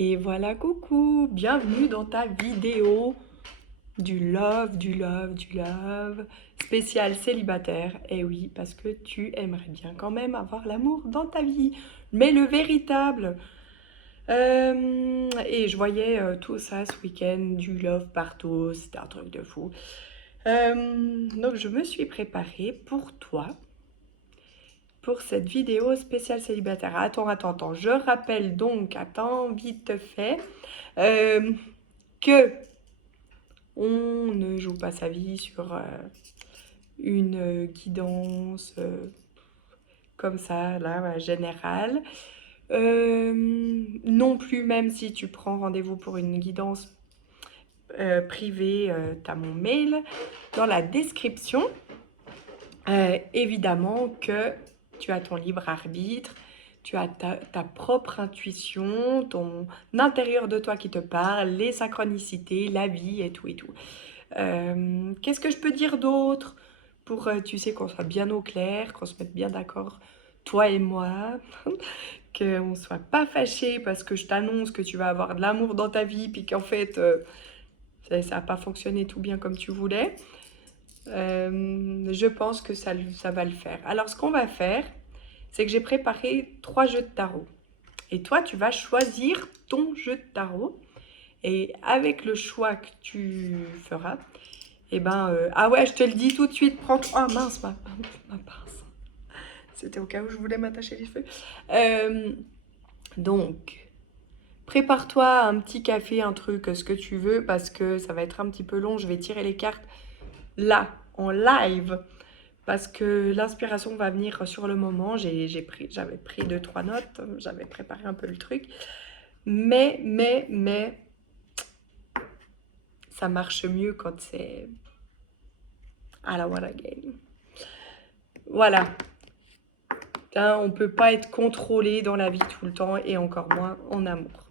Et voilà, coucou, bienvenue dans ta vidéo du love, du love, du love, spécial célibataire. Et oui, parce que tu aimerais bien quand même avoir l'amour dans ta vie, mais le véritable. Et je voyais tout ça ce week-end, du love partout, c'était un truc de fou. Donc je me suis préparée pour toi, pour cette vidéo spéciale célibataire. Attends, je rappelle donc, attends, vite fait, que on ne joue pas sa vie sur une guidance comme ça, là, générale. Non plus, même si tu prends rendez-vous pour une guidance privée, tu as mon mail dans la description. Évidemment que tu as ton libre arbitre, tu as ta propre intuition, ton intérieur de toi qui te parle, les synchronicités, la vie et tout et tout. Qu'est-ce que je peux dire d'autre pour, tu sais, qu'on soit bien au clair, qu'on se mette bien d'accord, toi et moi, qu'on ne soit pas fâchés parce que je t'annonce que tu vas avoir de l'amour dans ta vie, puis qu'en fait, ça n'a pas fonctionné tout bien comme tu voulais. Je pense que ça va le faire. Alors, ce qu'on va faire, c'est que j'ai préparé 3 jeux de tarot. Et toi, tu vas choisir ton jeu de tarot. Et avec le choix que tu feras, eh ben... ah ouais, je te le dis tout de suite, prends... Ah mince, ma pince. C'était au cas où je voulais m'attacher les cheveux. Donc, prépare-toi un petit café, un truc, ce que tu veux, parce que ça va être un petit peu long. Je vais tirer les cartes là, en live, parce que l'inspiration va venir sur le moment. J'avais pris 2-3 notes, j'avais préparé un peu le truc. Mais, ça marche mieux quand c'est à la one again. Voilà. Hein, on ne peut pas être contrôlé dans la vie tout le temps et encore moins en amour.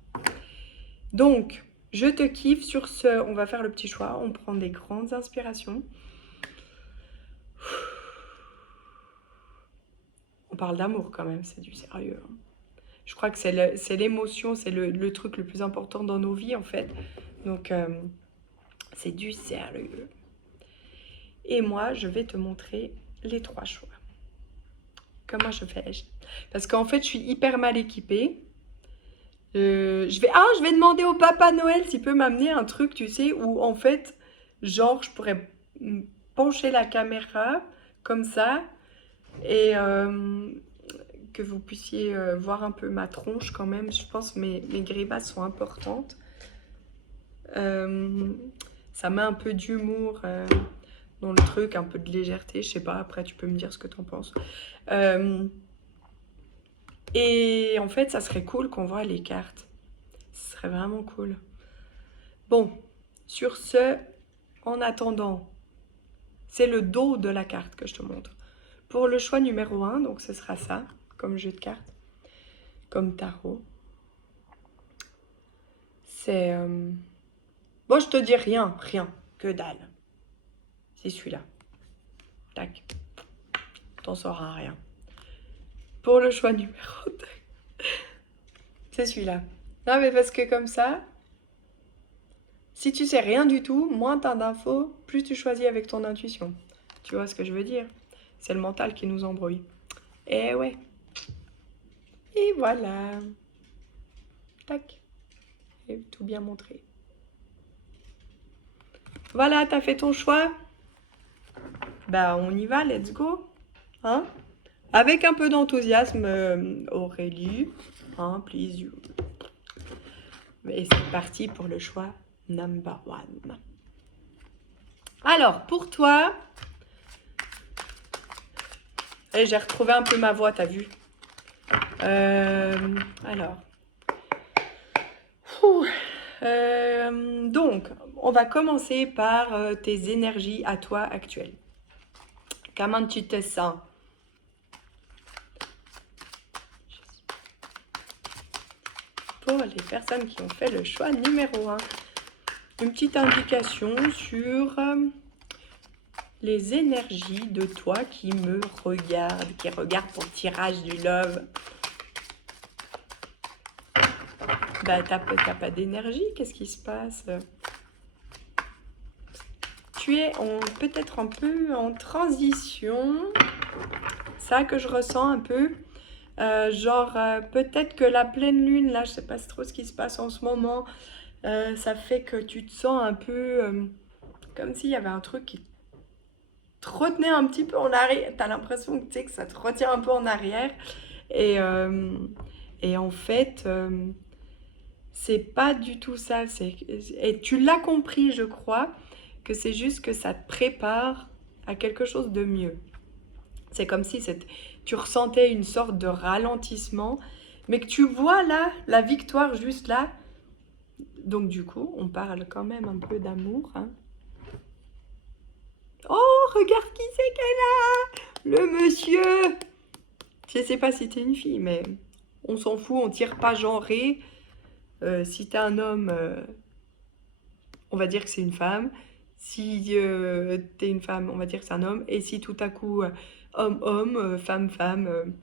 Donc, je te kiffe. Sur ce, on va faire le petit choix. On prend des grandes inspirations. On parle d'amour quand même, c'est du sérieux. Hein. Je crois que c'est l'émotion, c'est le truc le plus important dans nos vies en fait. Donc, c'est du sérieux. Et moi, je vais te montrer les 3 choix. Comment je fais? Parce qu'en fait, je suis hyper mal équipée. Je vais demander au Papa Noël s'il peut m'amener un truc, tu sais, où en fait, genre, je pourrais pencher la caméra comme ça et que vous puissiez voir un peu ma tronche quand même. Je pense que mes grimaces sont importantes. Ça met un peu d'humour dans le truc, un peu de légèreté, je sais pas, après tu peux me dire ce que t'en penses. Et en fait, ça serait cool qu'on voit les cartes. Ce serait vraiment cool. Bon, sur ce, en attendant, c'est le dos de la carte que je te montre. Pour le choix numéro 1, donc ce sera ça, comme jeu de cartes, comme tarot. C'est... Bon, je te dis rien, que dalle. C'est celui-là. Tac. T'en sauras rien. Pour le choix numéro 2, c'est celui-là. Non, mais parce que comme ça, si tu sais rien du tout, moins t'as d'infos, plus tu choisis avec ton intuition. Tu vois ce que je veux dire? C'est le mental qui nous embrouille. Et ouais. Et voilà. Tac. Et tout bien montré. Voilà, t'as fait ton choix? Bah, on y va, let's go. Hein? Avec un peu d'enthousiasme, Aurélie. Hein, please you. Et c'est parti pour le choix number 1. Alors, pour toi... j'ai retrouvé un peu ma voix, t'as vu? Alors... donc, on va commencer par tes énergies à toi actuelles. Comment tu te sens? Pour les personnes qui ont fait le choix numéro 1, une petite indication sur les énergies de toi qui me regardent, qui regardent ton tirage du love. Bah, t'as pas d'énergie, qu'est-ce qui se passe? Tu es peut-être un peu en transition, ça que je ressens un peu. Peut-être que la pleine lune, là, je sais pas trop ce qui se passe en ce moment, ça fait que tu te sens un peu comme s'il y avait un truc qui te retenait un petit peu en arrière. T'as l'impression que, tu sais, que ça te retient un peu en arrière. Et, euh, et en fait, c'est pas du tout ça. Et tu l'as compris, je crois, que c'est juste que ça te prépare à quelque chose de mieux. C'est comme si tu ressentais une sorte de ralentissement, mais que tu vois là, la victoire juste là. Donc du coup, on parle quand même un peu d'amour, hein. Oh, regarde qui c'est qu'elle a! Le monsieur! Je sais pas si t'es une fille, mais on s'en fout, on tire pas genré. Si t'es un homme, on va dire que c'est une femme. Si t'es une femme, on va dire que c'est un homme. Et si tout à coup, homme-homme, femme-femme,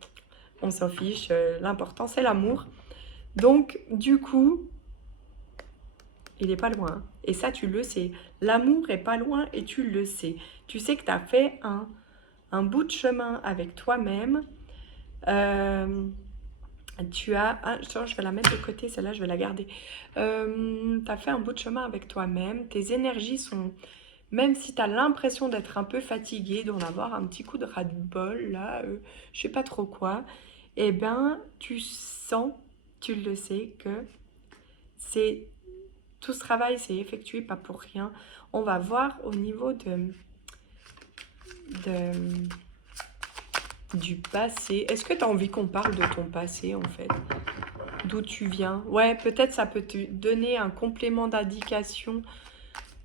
on s'en fiche. L'important, c'est l'amour. Donc, du coup, il est pas loin. Et ça, tu le sais. L'amour est pas loin et tu le sais. Tu sais que tu as fait un bout de chemin avec toi-même. Tu as... Ah, je vais la mettre de côté, celle-là, je vais la garder. Tu as fait un bout de chemin avec toi-même. Tes énergies sont... Même si tu as l'impression d'être un peu fatigué, d'en avoir un petit coup de ras-de-bol, là, je sais pas trop quoi, eh ben, tu sens, tu le sais, que c'est tout ce travail s'est effectué pas pour rien. On va voir au niveau de du passé. Est-ce que tu as envie qu'on parle de ton passé en fait? D'où tu viens? Ouais, peut-être ça peut te donner un complément d'indication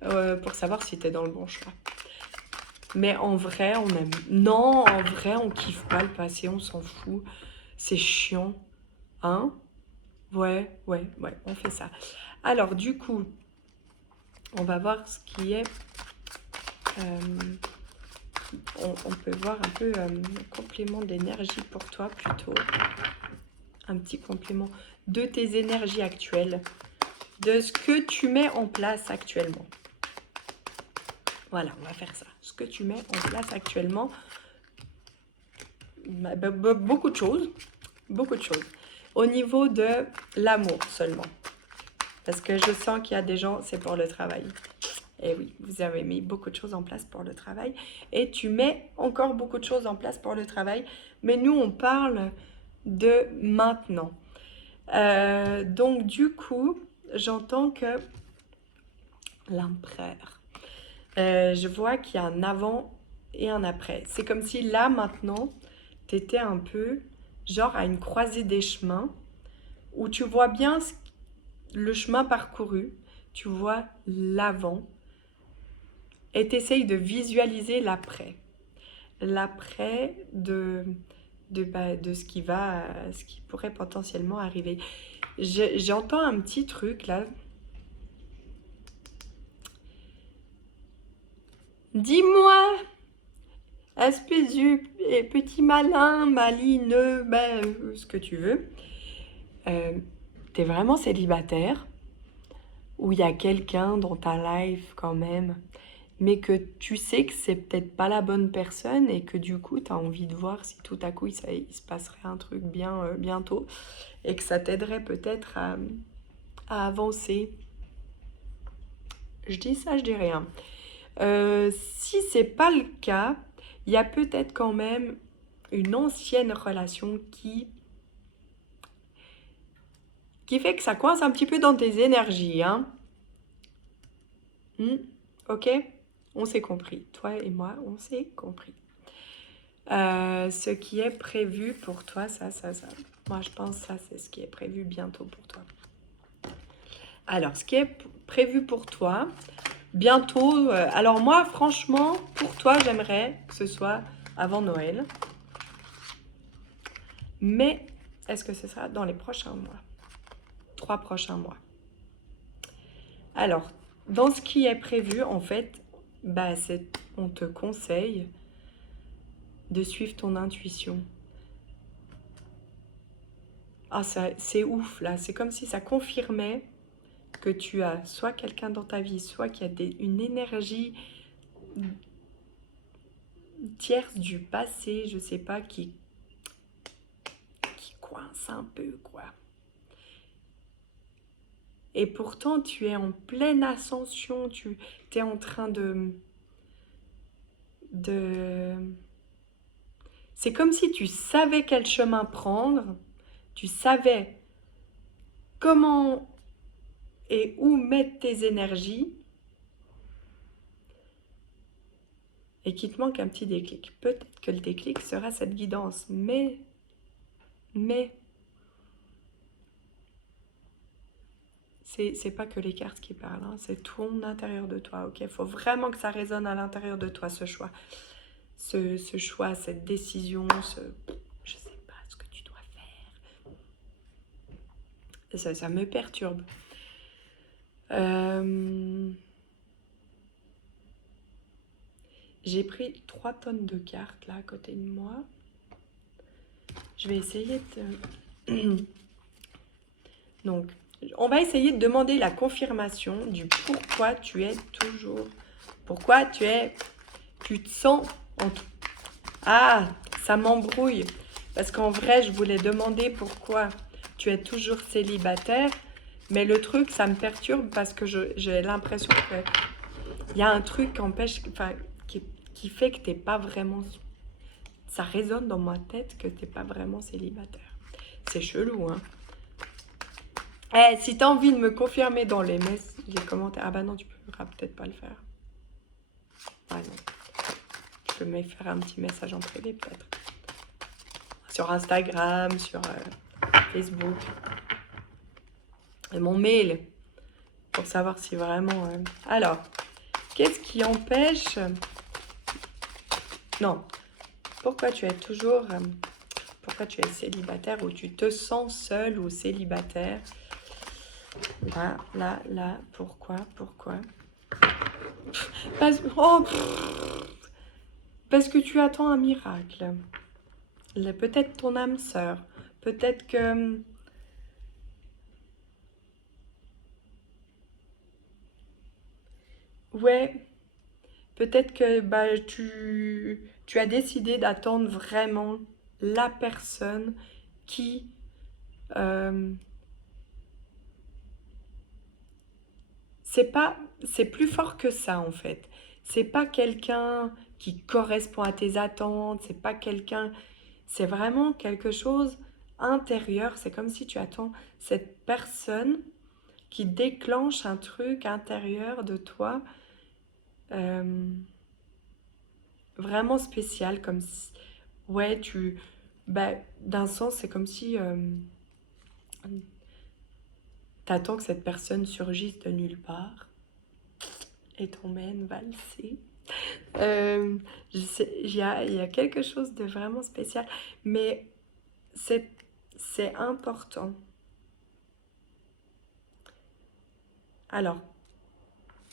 pour savoir si tu es dans le bon choix. Mais en vrai, on aime. Non, en vrai, on kiffe pas le passé, on s'en fout. C'est chiant. Hein? Ouais, on fait ça. Alors, du coup, on va voir ce qui est. On peut voir un peu un complément d'énergie pour toi plutôt. Un petit complément de tes énergies actuelles. De ce que tu mets en place actuellement. Voilà, on va faire ça. Ce que tu mets en place actuellement. Beaucoup de choses. Beaucoup de choses. Au niveau de l'amour seulement. Parce que je sens qu'il y a des gens, c'est pour le travail. Et oui, vous avez mis beaucoup de choses en place pour le travail. Et tu mets encore beaucoup de choses en place pour le travail. Mais nous, on parle de maintenant. Donc, du coup, j'entends que l'empereur. Je vois qu'il y a un avant et un après. C'est comme si là, maintenant, tu étais un peu genre à une croisée des chemins où tu vois bien le chemin parcouru, tu vois l'avant et tu essayes de visualiser l'après. L'après de ce ce qui pourrait potentiellement arriver. J'entends un petit truc là. Dis-moi, espèce de petit malin, malineux, ce que tu veux. T'es vraiment célibataire ou il y a quelqu'un dans ta life quand même, mais que tu sais que c'est peut-être pas la bonne personne et que du coup tu as envie de voir si tout à coup il se passerait un truc bien bientôt et que ça t'aiderait peut-être à avancer. Je dis ça, je dis rien. Si c'est pas le cas, il y a peut-être quand même une ancienne relation qui fait que ça coince un petit peu dans tes énergies, hein. Ok? On s'est compris. Toi et moi, on s'est compris. Ce qui est prévu pour toi, ça. Moi, je pense que ça, c'est ce qui est prévu bientôt pour toi. Alors, ce qui est prévu pour toi, bientôt... alors moi, franchement, pour toi, j'aimerais que ce soit avant Noël. Mais est-ce que ce sera dans les prochains mois? 3 prochains mois. Alors, dans ce qui est prévu, en fait, on te conseille de suivre ton intuition. Ah, c'est ouf, là. C'est comme si ça confirmait que tu as soit quelqu'un dans ta vie, soit qu'il y a une énergie tierce du passé, je sais pas, qui coince un peu, quoi. Et pourtant, tu es en pleine ascension, tu es en train de... C'est comme si tu savais quel chemin prendre, tu savais comment et où mettre tes énergies, et qu'il te manque un petit déclic. Peut-être que le déclic sera cette guidance, mais c'est pas que les cartes qui parlent, hein, c'est ton intérieur de toi, ok? Il faut vraiment que ça résonne à l'intérieur de toi, ce choix. Ce choix, cette décision, je sais pas ce que tu dois faire. Ça me perturbe. J'ai pris 3 tonnes de cartes là à côté de moi. Je vais essayer de... Donc, on va essayer de demander la confirmation du pourquoi tu es toujours... Pourquoi tu te sens en tout. Ah, ça m'embrouille. Parce qu'en vrai, je voulais demander pourquoi tu es toujours célibataire. Mais le truc, ça me perturbe parce que j'ai l'impression qu'il y a un truc qui fait que tu n'es pas vraiment... Ça résonne dans ma tête que tu n'es pas vraiment célibataire. C'est chelou, hein. Si tu as envie de me confirmer dans les commentaires... Ah bah non, tu ne pourras peut-être pas le faire. Ah non. Tu peux me faire un petit message en privé, peut-être. Sur Instagram, sur Facebook. Et mon mail. Pour savoir si vraiment... Alors, qu'est-ce qui empêche... Non. Pourquoi tu es toujours... Pourquoi tu es célibataire ou tu te sens seul ou célibataire? Là, pourquoi parce que tu attends un miracle. Peut-être ton âme sœur. Peut-être que... Ouais. Peut-être que tu as décidé d'attendre vraiment la personne qui... c'est plus fort que ça en fait. C'est pas quelqu'un qui correspond à tes attentes, c'est pas quelqu'un, c'est vraiment quelque chose intérieur. C'est comme si tu attends cette personne qui déclenche un truc intérieur de toi vraiment spécial, comme si, ouais, d'un sens, c'est comme si t'attends que cette personne surgisse de nulle part et t'emmène valser. Il y a quelque chose de vraiment spécial, mais c'est important. Alors,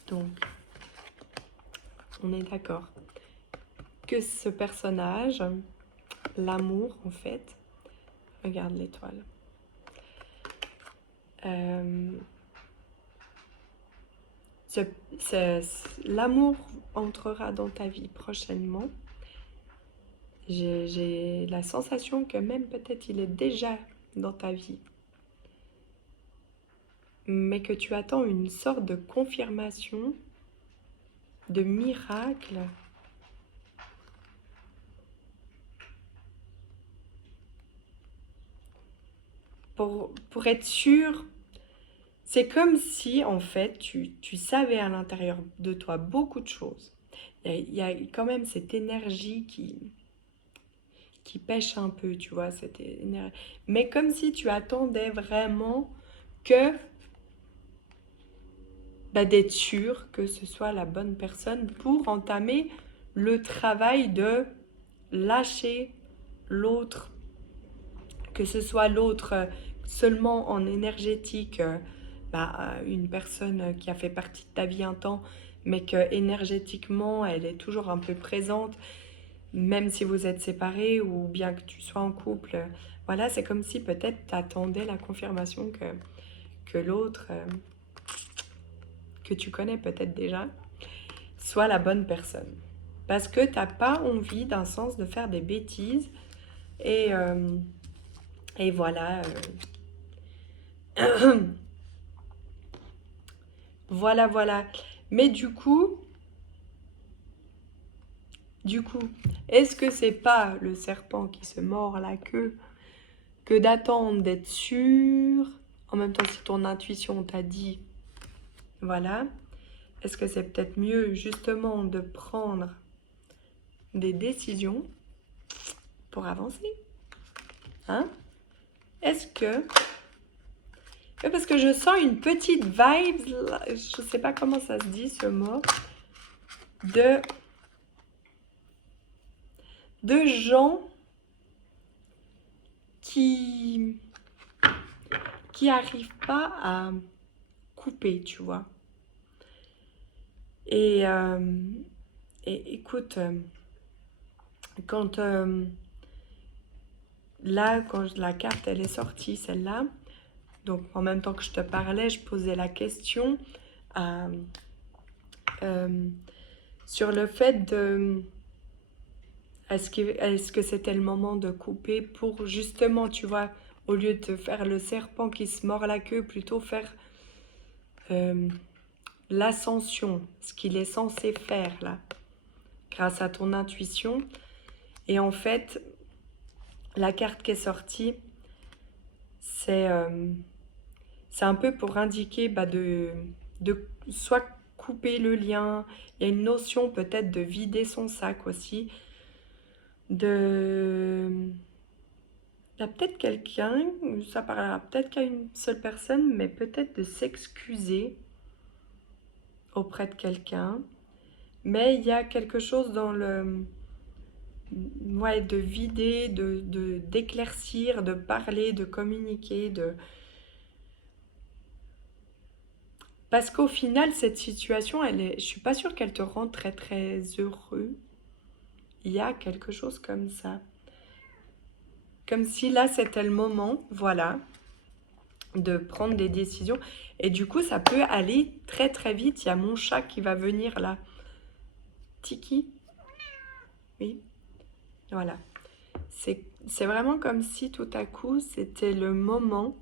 donc, on est d'accord que ce personnage, l'amour en fait, regarde l'étoile, l'amour entrera dans ta vie prochainement. J'ai la sensation que même peut-être il est déjà dans ta vie, mais que tu attends une sorte de confirmation, de miracle. Pour être sûr, c'est comme si en fait tu savais à l'intérieur de toi beaucoup de choses. Il y a quand même cette énergie qui pêche un peu, tu vois, cette énergie. Mais comme si tu attendais vraiment que d'être sûr que ce soit la bonne personne pour entamer le travail de lâcher l'autre, que ce soit l'autre seulement en énergétique, une personne qui a fait partie de ta vie un temps, mais que énergétiquement elle est toujours un peu présente, même si vous êtes séparés ou bien que tu sois en couple, Voilà, c'est comme si peut-être tu attendais la confirmation que l'autre, que tu connais peut-être déjà, soit la bonne personne. Parce que tu n'as pas envie, d'un sens, de faire des bêtises. Et, et voilà. Voilà, voilà. Mais du coup, est-ce que c'est pas le serpent qui se mord la queue que d'attendre d'être sûr, en même temps si ton intuition t'a dit, voilà, est-ce que c'est peut-être mieux justement de prendre des décisions pour avancer, hein? Est-ce que... Parce que je sens une petite vibe, là, je sais pas comment ça se dit ce mot, de gens qui arrivent pas à couper, tu vois. Et écoute, quand là, quand la carte elle est sortie, celle-là, donc en même temps que je te parlais, je posais la question sur le fait de est-ce que c'était le moment de couper pour justement, tu vois, au lieu de faire le serpent qui se mord la queue, plutôt faire l'ascension, ce qu'il est censé faire là, grâce à ton intuition. Et en fait, la carte qui est sortie, c'est un peu pour indiquer de soit couper le lien, il y a une notion peut-être de vider son sac aussi, il y a peut-être quelqu'un, ça parlera peut-être qu'à une seule personne, mais peut-être de s'excuser auprès de quelqu'un. Mais il y a quelque chose dans le... Ouais, de vider, d'éclaircir, de parler, de communiquer, Parce qu'au final, cette situation, je suis pas sûre qu'elle te rend très très heureux. Il y a quelque chose comme ça. Comme si là, c'était le moment, voilà, de prendre des décisions. Et du coup, ça peut aller très très vite. Il y a mon chat qui va venir là. Tiki? Oui, voilà. C'est vraiment comme si tout à coup, c'était le moment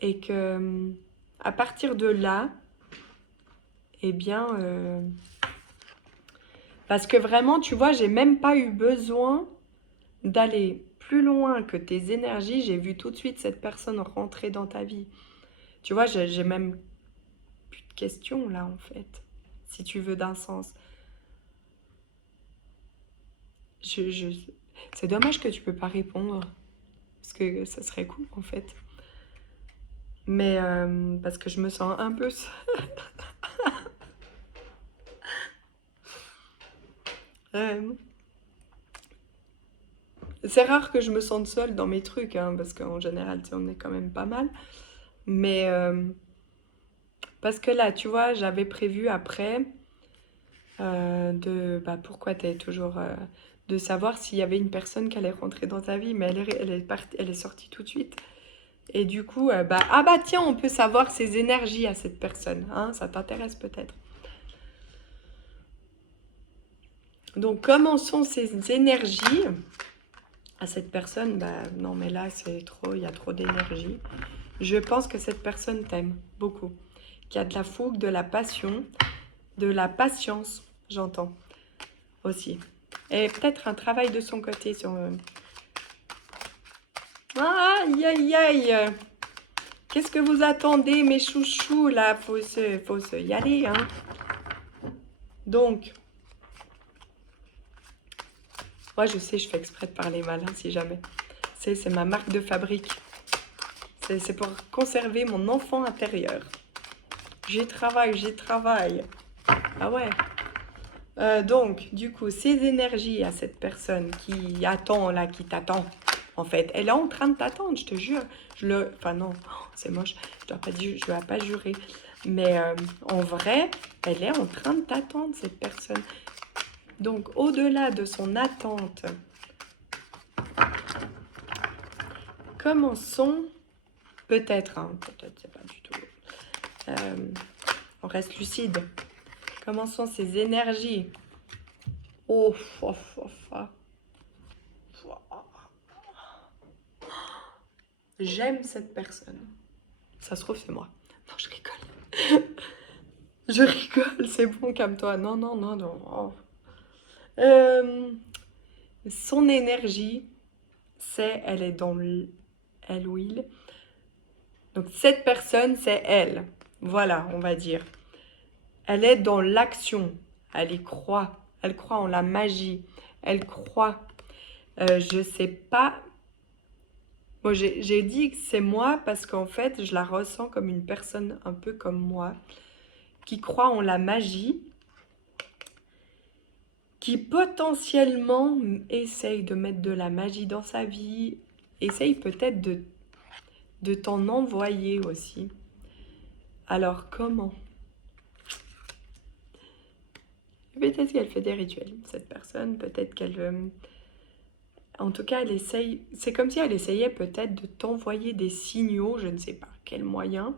et que à partir de là, eh bien, parce que vraiment, tu vois, j'ai même pas eu besoin d'aller plus loin que tes énergies. J'ai vu tout de suite cette personne rentrer dans ta vie. Tu vois, j'ai même plus de questions là, en fait, si tu veux, d'un sens. C'est dommage que tu peux pas répondre, parce que ça serait cool, en fait. Mais parce que je me sens un peu... c'est rare que je me sente seule dans mes trucs, hein, parce qu'en général, tu sais, on est quand même pas mal. Mais parce que là, tu vois, j'avais prévu après pourquoi tu es toujours... de savoir s'il y avait une personne qui allait rentrer dans ta vie, mais elle est sortie tout de suite. Et du coup, tiens, on peut savoir ses énergies à cette personne, hein, ça t'intéresse peut-être. Donc, comment sont ces énergies à cette personne? Non, mais là, c'est trop, il y a trop d'énergie. Je pense que cette personne t'aime beaucoup, qu'il y a de la fougue, de la passion, de la patience, j'entends aussi. Et peut-être un travail de son côté sur... Aïe, aïe, aïe! Qu'est-ce que vous attendez, mes chouchous, là? Faut se y aller, hein? Donc, moi, je sais, je fais exprès de parler mal, hein, si jamais. C'est ma marque de fabrique. C'est pour conserver mon enfant intérieur. J'y travaille, j'y travaille. Ah ouais. Donc, du coup, ces énergies à cette personne qui attend, là, qui t'attend, en fait, elle est en train de t'attendre, je te jure. Enfin non, c'est moche, je dois pas jurer. Mais en vrai, elle est en train de t'attendre, cette personne. Donc, au-delà de son attente, commençons, peut-être, hein, peut-être c'est pas du tout, on reste lucide. Commençons ces énergies. Oh, oh, oh, oh. J'aime cette personne. Ça se trouve, c'est moi. Non, je rigole. Je rigole, c'est bon, calme-toi. Non, non, non, non. Oh. Son énergie, elle est dans elle ou il. Donc, cette personne, c'est elle. Voilà, on va dire. Elle est dans l'action. Elle y croit. Elle croit en la magie. Elle croit. Je sais pas. Bon, j'ai dit que c'est moi parce qu'en fait, je la ressens comme une personne un peu comme moi, qui croit en la magie, qui potentiellement essaye de mettre de la magie dans sa vie, essaye peut-être de t'en envoyer aussi. Alors comment? Peut-être qu'elle fait des rituels, cette personne, peut-être qu'elle... en tout cas, elle essaye... C'est comme si elle essayait peut-être de t'envoyer des signaux, je ne sais pas quel moyen.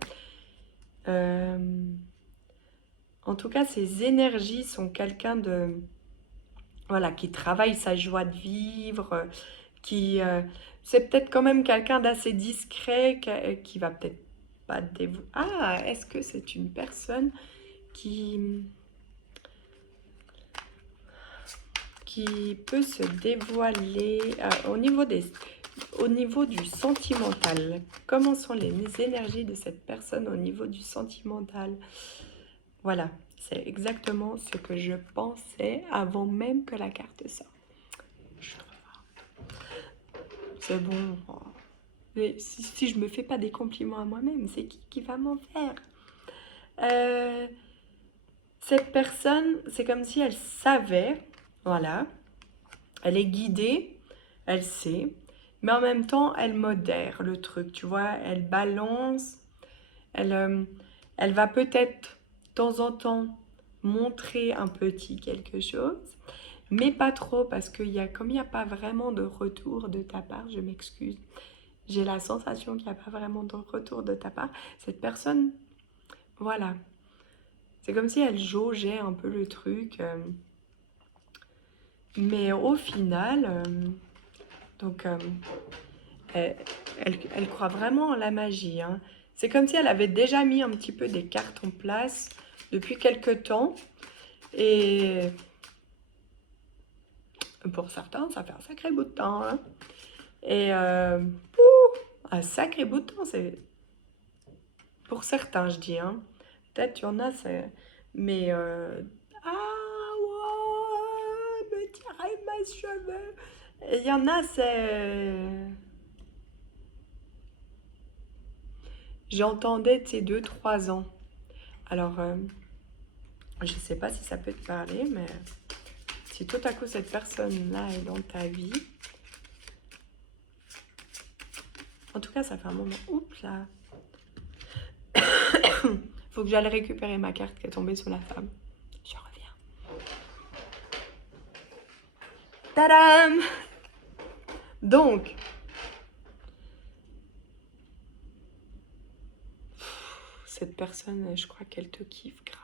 En tout cas, ces énergies sont quelqu'un de... Voilà, qui travaille sa joie de vivre, qui... c'est peut-être quand même quelqu'un d'assez discret, qui va peut-être pas dévoiler... Ah, est-ce que c'est une personne qui peut se dévoiler au niveau du sentimental? Comment sont les énergies de cette personne au niveau du sentimental? Voilà, c'est exactement ce que je pensais avant même que la carte sorte. C'est bon. Mais si je me fais pas des compliments à moi-même, c'est qui va m'en faire? Cette personne, c'est comme si elle savait, voilà, elle est guidée, elle sait, mais en même temps, elle modère le truc, tu vois, elle balance, elle va peut-être de temps en temps montrer un petit quelque chose, mais pas trop, parce comme il n'y a pas vraiment de retour de ta part, je m'excuse, j'ai la sensation qu'il n'y a pas vraiment de retour de ta part, cette personne, voilà, c'est comme si elle jaugeait un peu le truc, mais au final, donc, elle croit vraiment en la magie, hein. C'est comme si elle avait déjà mis un petit peu des cartes en place depuis quelque temps. Et pour certains, ça fait un sacré bout de temps, hein. Et un sacré bout de temps, c'est... Pour certains, je dis, hein. Peut-être il y en a, c'est... Mais... Ah, ouais, me tirer mes cheveux. Et il y en a, c'est... J'entendais, tu sais, 2-3 ans. Alors, je sais pas si ça peut te parler, mais si tout à coup cette personne-là est dans ta vie, en tout cas, ça fait un moment. Oups là. Faut que j'aille récupérer ma carte qui est tombée sur la femme. Je reviens. Tadam! Donc, cette personne, je crois qu'elle te kiffe grave.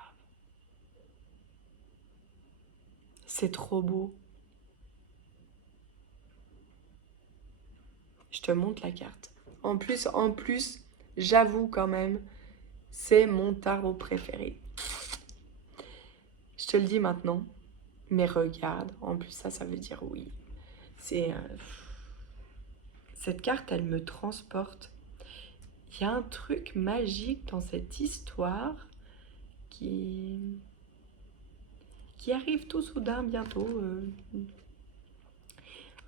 C'est trop beau. Je te montre la carte. En plus, j'avoue quand même, c'est mon tarot préféré. Je te le dis maintenant, mais regarde. En plus, ça veut dire oui. C'est... cette carte, elle me transporte. Il y a un truc magique dans cette histoire qui arrive tout soudain bientôt.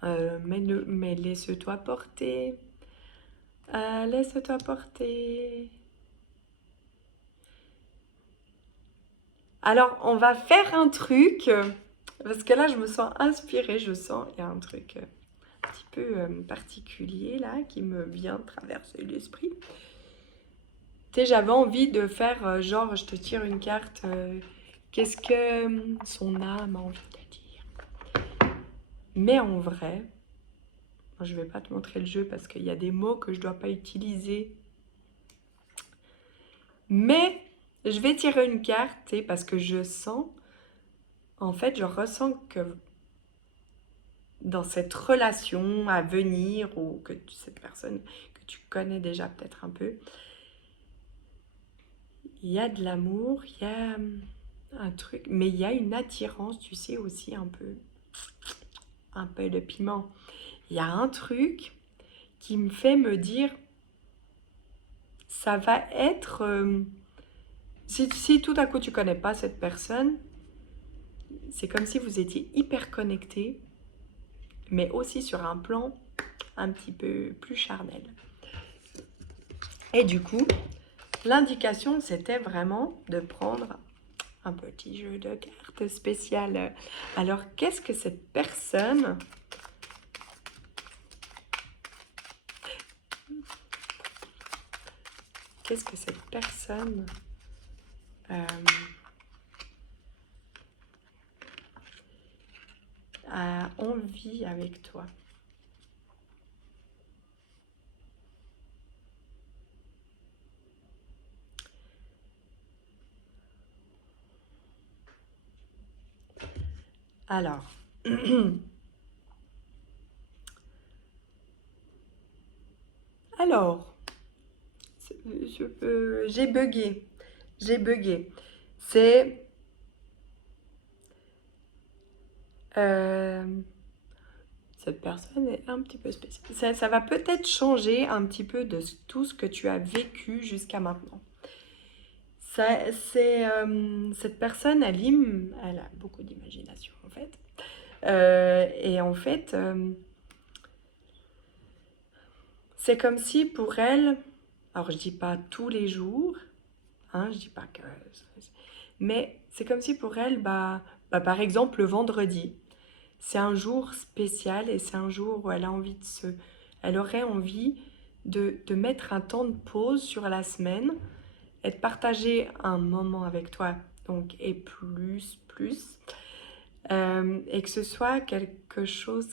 Mais laisse-toi porter. Laisse-toi porter. Alors, on va faire un truc. Parce que là, je me sens inspirée. Je sens, il y a un truc un petit peu particulier là qui me vient traverser l'esprit. Tu sais, j'avais envie de faire genre, je te tire une carte. Qu'est-ce que son âme a envie de dire? Mais en vrai, Alors, je vais pas te montrer le jeu parce qu'il y a des mots que je dois pas utiliser. Mais je vais tirer une carte, tu sais, parce que je sens, en fait, je ressens que dans cette relation à venir ou que cette personne que tu connais déjà peut-être un peu, il y a de l'amour, il y a un truc, mais il y a une attirance, tu sais, aussi un peu de piment. Il y a un truc qui me fait me dire, ça va être, si tout à coup tu connais pas cette personne, c'est comme si vous étiez hyper connectés, mais aussi sur un plan un petit peu plus charnel. Et du coup, l'indication, c'était vraiment de prendre un petit jeu de cartes spécial. Alors, qu'est-ce que cette personne... Qu'est-ce que cette personne a envie avec toi? Alors, alors, j'ai bugué. J'ai bugué. C'est... cette personne est un petit peu spéciale. Ça va peut-être changer un petit peu de tout ce que tu as vécu jusqu'à maintenant. Cette personne, elle a beaucoup d'imagination en fait. Et en fait, c'est comme si pour elle, alors je dis pas tous les jours, hein, je dis pas que, mais c'est comme si pour elle, par exemple le vendredi, c'est un jour spécial et c'est un jour où elle a envie elle aurait envie de mettre un temps de pause sur la semaine et de partager un moment avec toi, donc et plus, et que ce soit quelque chose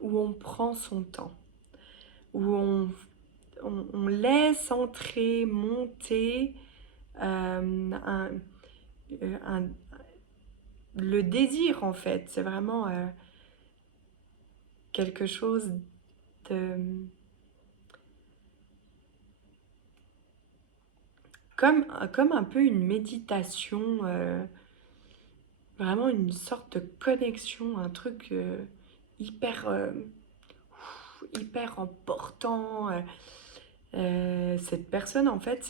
où on prend son temps, où on laisse entrer, monter un, le désir en fait. C'est vraiment quelque chose de... Comme un peu une méditation, vraiment une sorte de connexion, un truc hyper, hyper important. Cette personne, en fait,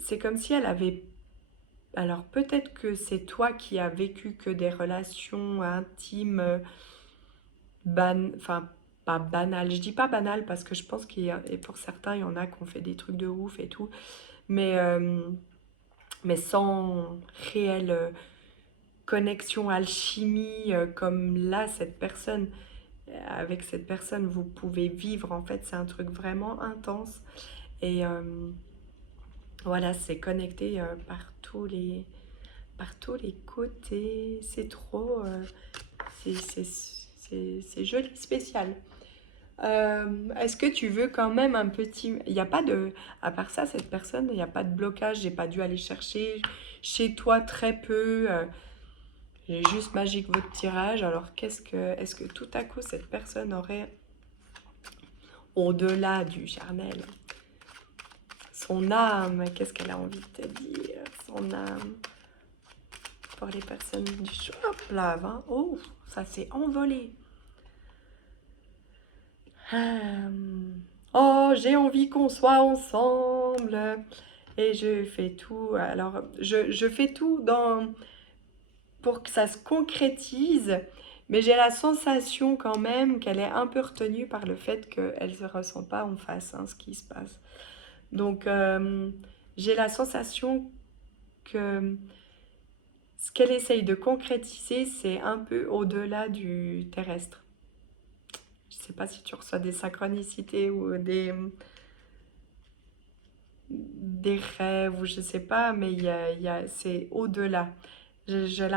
c'est comme si elle avait... Alors peut-être que c'est toi qui as vécu que des relations intimes, enfin pas banales. Je dis pas banales parce que je pense et pour certains, il y en a qui ont fait des trucs de ouf et tout, mais, euh, mais sans réelle connexion, alchimie, comme là, avec cette personne, vous pouvez vivre. En fait, c'est un truc vraiment intense. Et voilà, c'est connecté par tous les côtés. C'est trop... c'est joli, spécial. Est-ce que tu veux quand même un petit... Il n'y a pas de... À part ça, cette personne, il n'y a pas de blocage. J'ai pas dû aller chercher chez toi très peu. J'ai juste magique votre tirage. Alors, est-ce que tout à coup, cette personne aurait, au-delà du charnel, son âme, qu'est-ce qu'elle a envie de te dire? Son âme, pour les personnes du choix. Hop là, hein. Oh, ça s'est envolé. Oh, j'ai envie qu'on soit ensemble. Et je fais tout. Alors, je fais tout pour que ça se concrétise. Mais j'ai la sensation quand même qu'elle est un peu retenue par le fait qu'elle ne se ressent pas en face, hein, ce qui se passe. Donc, j'ai la sensation que ce qu'elle essaye de concrétiser, c'est un peu au-delà du terrestre. Je ne sais pas si tu reçois des synchronicités ou des rêves ou je ne sais pas, mais c'est au-delà. J'ai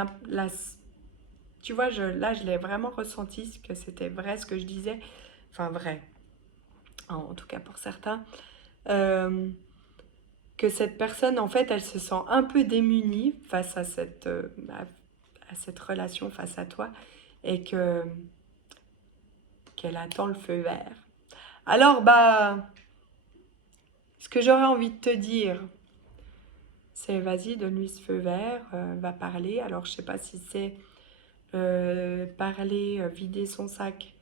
tu vois, là, je l'ai vraiment ressenti, que c'était vrai ce que je disais. Enfin, vrai, en tout cas pour certains. Euh, que cette personne, en fait, elle se sent un peu démunie face à cette relation face à toi et qu'elle attend le feu vert. Alors, bah, ce que j'aurais envie de te dire, c'est vas-y, donne-lui ce feu vert, va parler. Alors, je sais pas si c'est parler, vider son sac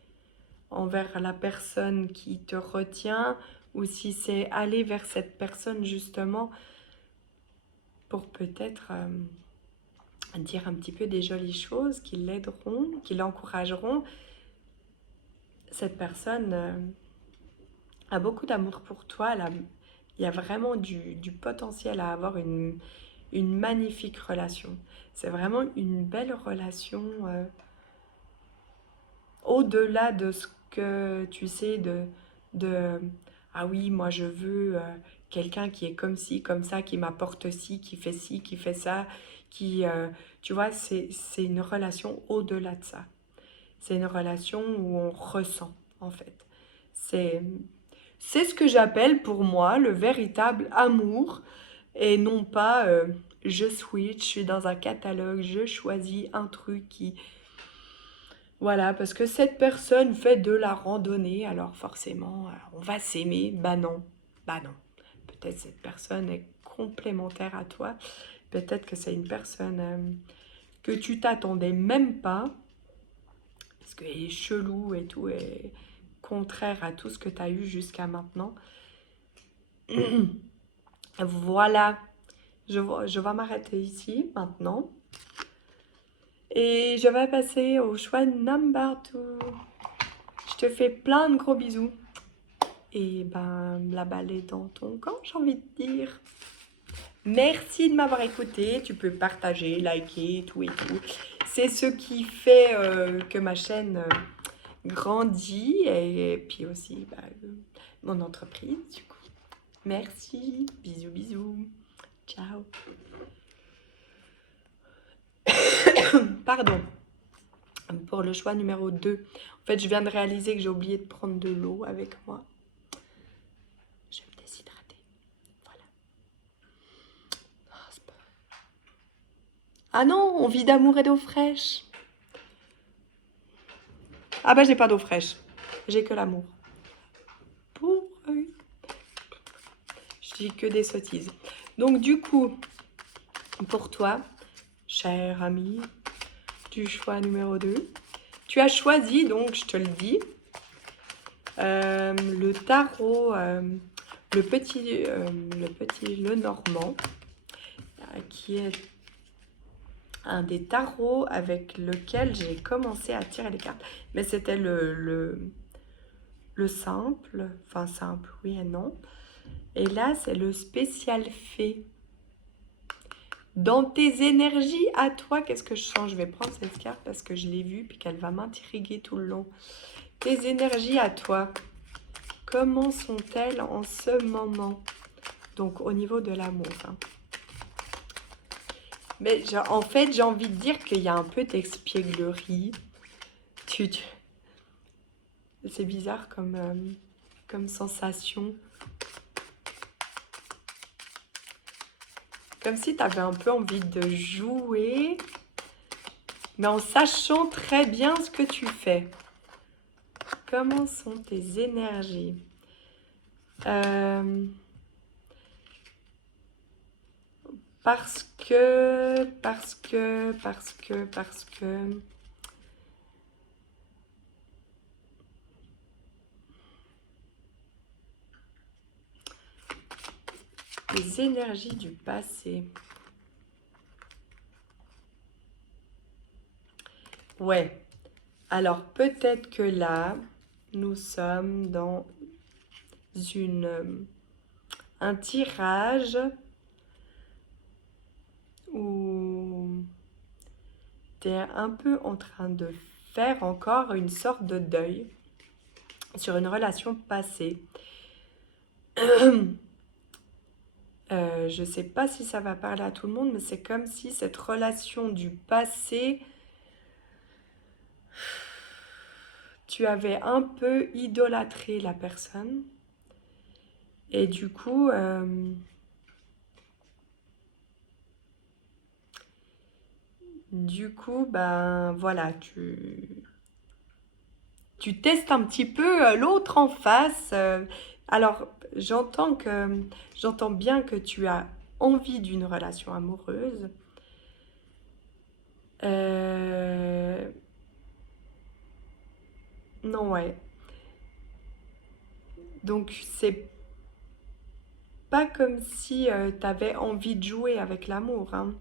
envers la personne qui te retient ou si c'est aller vers cette personne justement pour peut-être dire un petit peu des jolies choses qui l'aideront, qui l'encourageront. Cette personne a beaucoup d'amour pour toi, il y a vraiment du potentiel à avoir une magnifique relation. C'est vraiment une belle relation au-delà de ce que tu sais de ah oui, moi je veux quelqu'un qui est comme ci, comme ça, qui m'apporte ci, qui fait ça, qui, tu vois, c'est une relation au-delà de ça. C'est une relation où on ressent, en fait. C'est, c'est ce que j'appelle pour moi le véritable amour et non pas je switch, je suis dans un catalogue, je choisis un truc qui voilà, parce que cette personne fait de la randonnée, alors forcément, on va s'aimer. Bah non, bah non. Peut-être cette personne est complémentaire à toi. Peut-être que c'est une personne que tu t'attendais même pas, parce qu'elle est chelou et tout, et contraire à tout ce que tu as eu jusqu'à maintenant. Voilà, je vais m'arrêter ici maintenant. Et je vais passer au choix number 2. Je te fais plein de gros bisous. Et ben, la balle est dans ton camp, j'ai envie de dire. Merci de m'avoir écouté. Tu peux partager, liker, tout et tout. C'est ce qui fait que ma chaîne grandit et puis aussi bah, mon entreprise, du coup. Merci. Bisous, bisous. Ciao. Pardon pour le choix numéro 2. En fait, je viens de réaliser que j'ai oublié de prendre de l'eau avec moi. Je vais me déshydrater. Voilà. Oh, c'est pas... Ah non, on vit d'amour et d'eau fraîche. Ah bah j'ai pas d'eau fraîche. J'ai que l'amour. Pour eux. Je dis que des sottises. Donc du coup, pour toi, cher ami, du choix numéro 2, tu as choisi, donc je te le dis, le tarot, le normand, qui est un des tarots avec lequel j'ai commencé à tirer les cartes. Mais c'était le simple, enfin simple, oui et non. Et là, c'est le spécial fée. Dans tes énergies à toi, qu'est-ce que je sens? Je vais prendre cette carte parce que je l'ai vue puis qu'elle va m'intriguer tout le long. Tes énergies à toi, comment sont-elles en ce moment? Donc, au niveau de l'amour. Hein. Mais en fait, j'ai envie de dire qu'il y a un peu d'espièglerie. C'est bizarre comme sensation. Comme si tu avais un peu envie de jouer, mais en sachant très bien ce que tu fais. Comment sont tes énergies? Parce que... Les énergies du passé. Ouais. Alors, peut-être que là, nous sommes dans un tirage où tu es un peu en train de faire encore une sorte de deuil sur une relation passée. Je ne sais pas si ça va parler à tout le monde, mais c'est comme si cette relation du passé tu avais un peu idolâtré la personne. Et du coup, ben voilà, tu testes un petit peu l'autre en face. Alors, j'entends bien que tu as envie d'une relation amoureuse. Euh, non, ouais. Donc, c'est pas comme si tu avais envie de jouer avec l'amour, hein.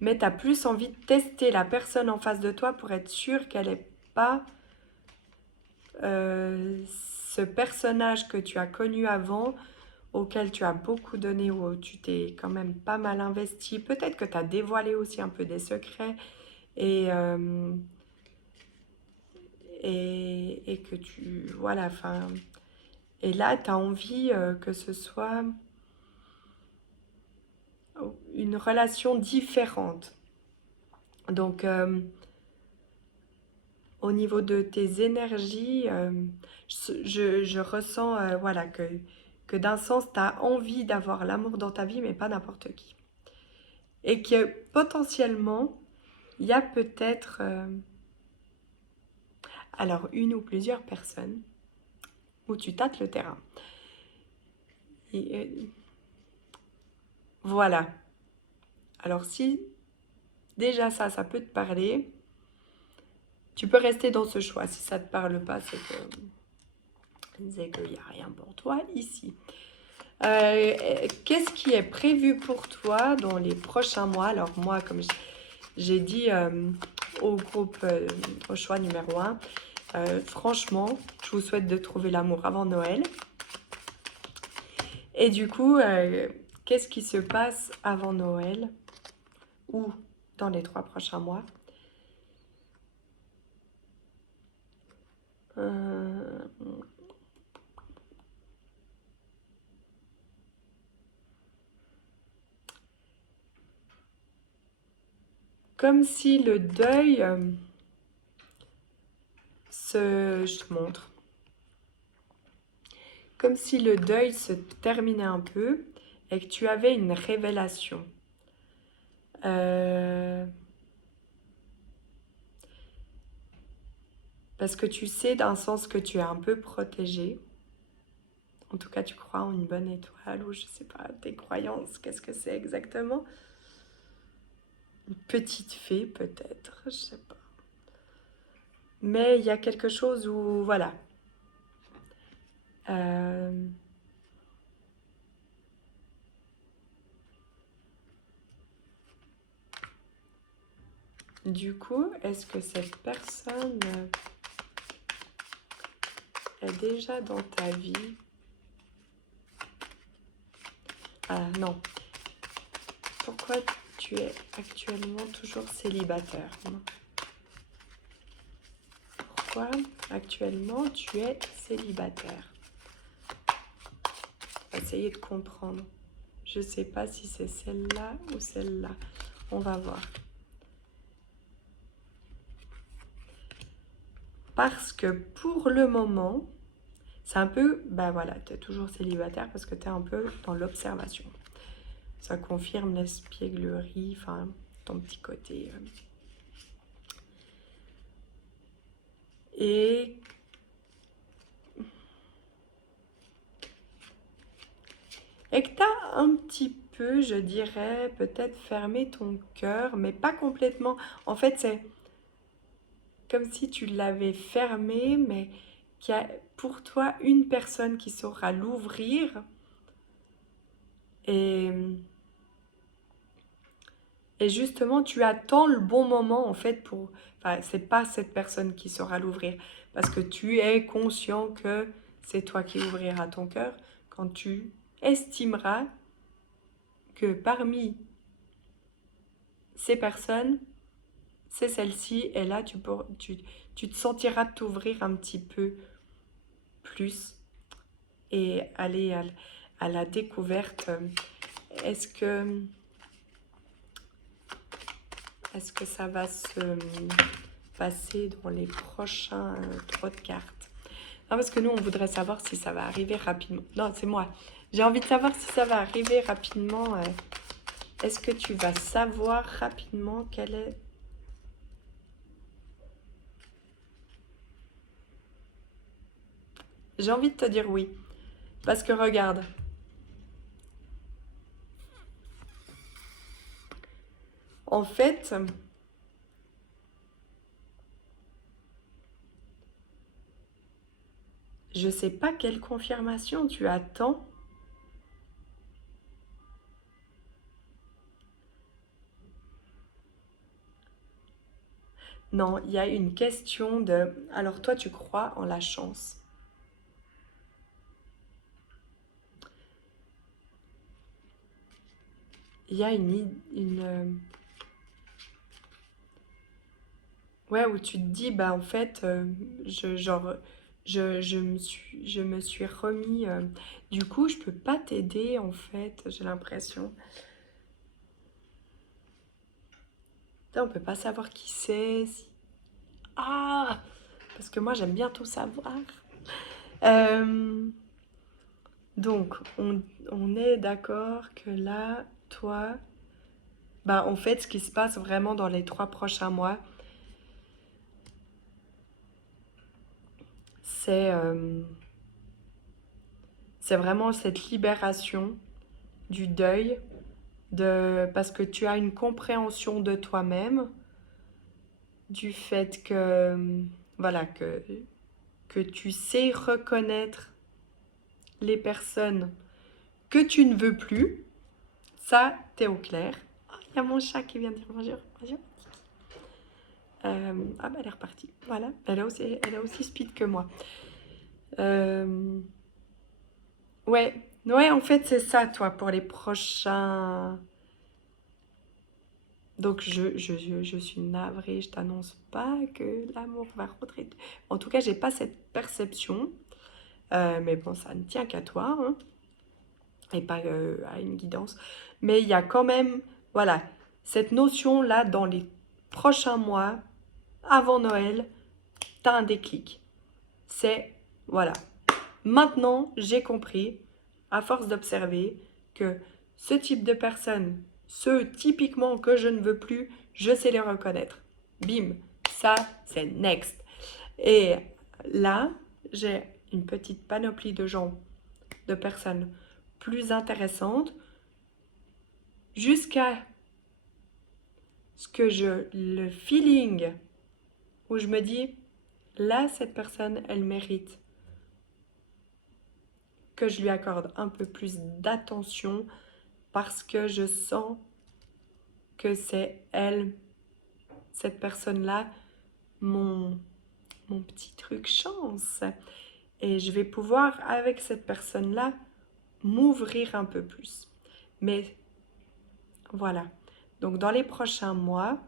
Mais tu as plus envie de tester la personne en face de toi pour être sûr qu'elle n'est pas ce personnage que tu as connu avant, auquel tu as beaucoup donné, où tu t'es quand même pas mal investi. Peut-être que tu as dévoilé aussi un peu des secrets et, euh, et que tu... Voilà, enfin... Et là, tu as envie que ce soit une relation différente. Donc, au niveau de tes énergies, je ressens voilà, que d'un sens, tu as envie d'avoir l'amour dans ta vie, mais pas n'importe qui. Et que potentiellement, il y a peut-être, alors une ou plusieurs personnes, où tu tâtes le terrain. Et, voilà. Alors si déjà ça peut te parler, tu peux rester dans ce choix. Si ça ne te parle pas, c'est qu'il n'y a rien pour toi ici. Qu'est-ce qui est prévu pour toi dans les prochains mois? Alors moi, comme j'ai dit au groupe, au choix numéro 1, franchement, je vous souhaite de trouver l'amour avant Noël. Et du coup, qu'est-ce qui se passe avant Noël ou dans les 3 prochains mois? Euh, Comme si le deuil je te montre. Comme si le deuil se terminait un peu et que tu avais une révélation. Parce que tu sais d'un sens que tu es un peu protégé. En tout cas, tu crois en une bonne étoile ou je sais pas, tes croyances, qu'est-ce que c'est exactement? Une petite fée peut-être, je sais pas. Mais il y a quelque chose où, voilà. Euh, Du coup, est-ce que cette personne est déjà dans ta vie? Ah non. Pourquoi tu es actuellement toujours célibataire? Pourquoi actuellement tu es célibataire? Essayez de comprendre. Je ne sais pas si c'est celle-là ou celle-là. On va voir. Parce que pour le moment, c'est un peu... Ben voilà, tu es toujours célibataire parce que tu es un peu dans l'observation. Ça confirme l'espièglerie, enfin, ton petit côté. Et que tu as un petit peu, je dirais, peut-être fermé ton cœur, mais pas complètement. En fait, c'est comme si tu l'avais fermé, mais qu'il y a pour toi une personne qui saura l'ouvrir. Et, et justement, tu attends le bon moment, en fait, pour... Enfin, c'est pas cette personne qui saura l'ouvrir, parce que tu es conscient que c'est toi qui ouvriras ton cœur quand tu estimeras que parmi ces personnes, c'est celle-ci, et là, tu te sentiras t'ouvrir un petit peu plus et aller à la découverte. Est-ce que ça va passer dans les prochains trois de cartes. Non, parce que nous, on voudrait savoir si ça va arriver rapidement. Non, c'est moi. J'ai envie de savoir si ça va arriver rapidement. Est-ce que tu vas savoir rapidement quelle est... J'ai envie de te dire oui. Parce que regarde. En fait, je sais pas quelle confirmation tu attends. Non, il y a une question de... Alors toi, tu crois en la chance? Il y a ouais, où tu te dis, bah en fait, je me suis remis... du coup, je peux pas t'aider, en fait, j'ai l'impression. Putain, on peut pas savoir qui c'est. Ah! Parce que moi, j'aime bien tout savoir. Euh, donc, on est d'accord que là, toi... Bah, en fait, ce qui se passe vraiment dans les 3 prochains mois, c'est c'est vraiment cette libération du deuil, parce que tu as une compréhension de toi-même, du fait que, voilà, que tu sais reconnaître les personnes que tu ne veux plus. Ça, t'es au clair. Oh, il y a mon chat qui vient dire bonjour. Bonjour. Ah, bah, elle est repartie. Voilà, elle a aussi speed que moi. Euh, ouais, ouais, en fait, c'est ça, toi, pour les prochains. Donc, je suis navrée, je t'annonce pas que l'amour va rentrer. En tout cas, j'ai pas cette perception. Mais bon, ça ne tient qu'à toi, hein, et pas à une guidance. Mais il y a quand même, voilà, cette notion-là dans les prochains mois, avant Noël, t'as un déclic. C'est, voilà, maintenant j'ai compris, à force d'observer, que ce type de personnes, ceux typiquement que je ne veux plus, je sais les reconnaître. Bim, ça c'est next. Et là, j'ai une petite panoplie de gens, de personnes plus intéressantes, jusqu'à ce que le feeling où je me dis, là, cette personne, elle mérite que je lui accorde un peu plus d'attention parce que je sens que c'est elle, cette personne-là, mon, mon petit truc chance. Et je vais pouvoir, avec cette personne-là, m'ouvrir un peu plus. Mais voilà. Donc, dans les prochains mois,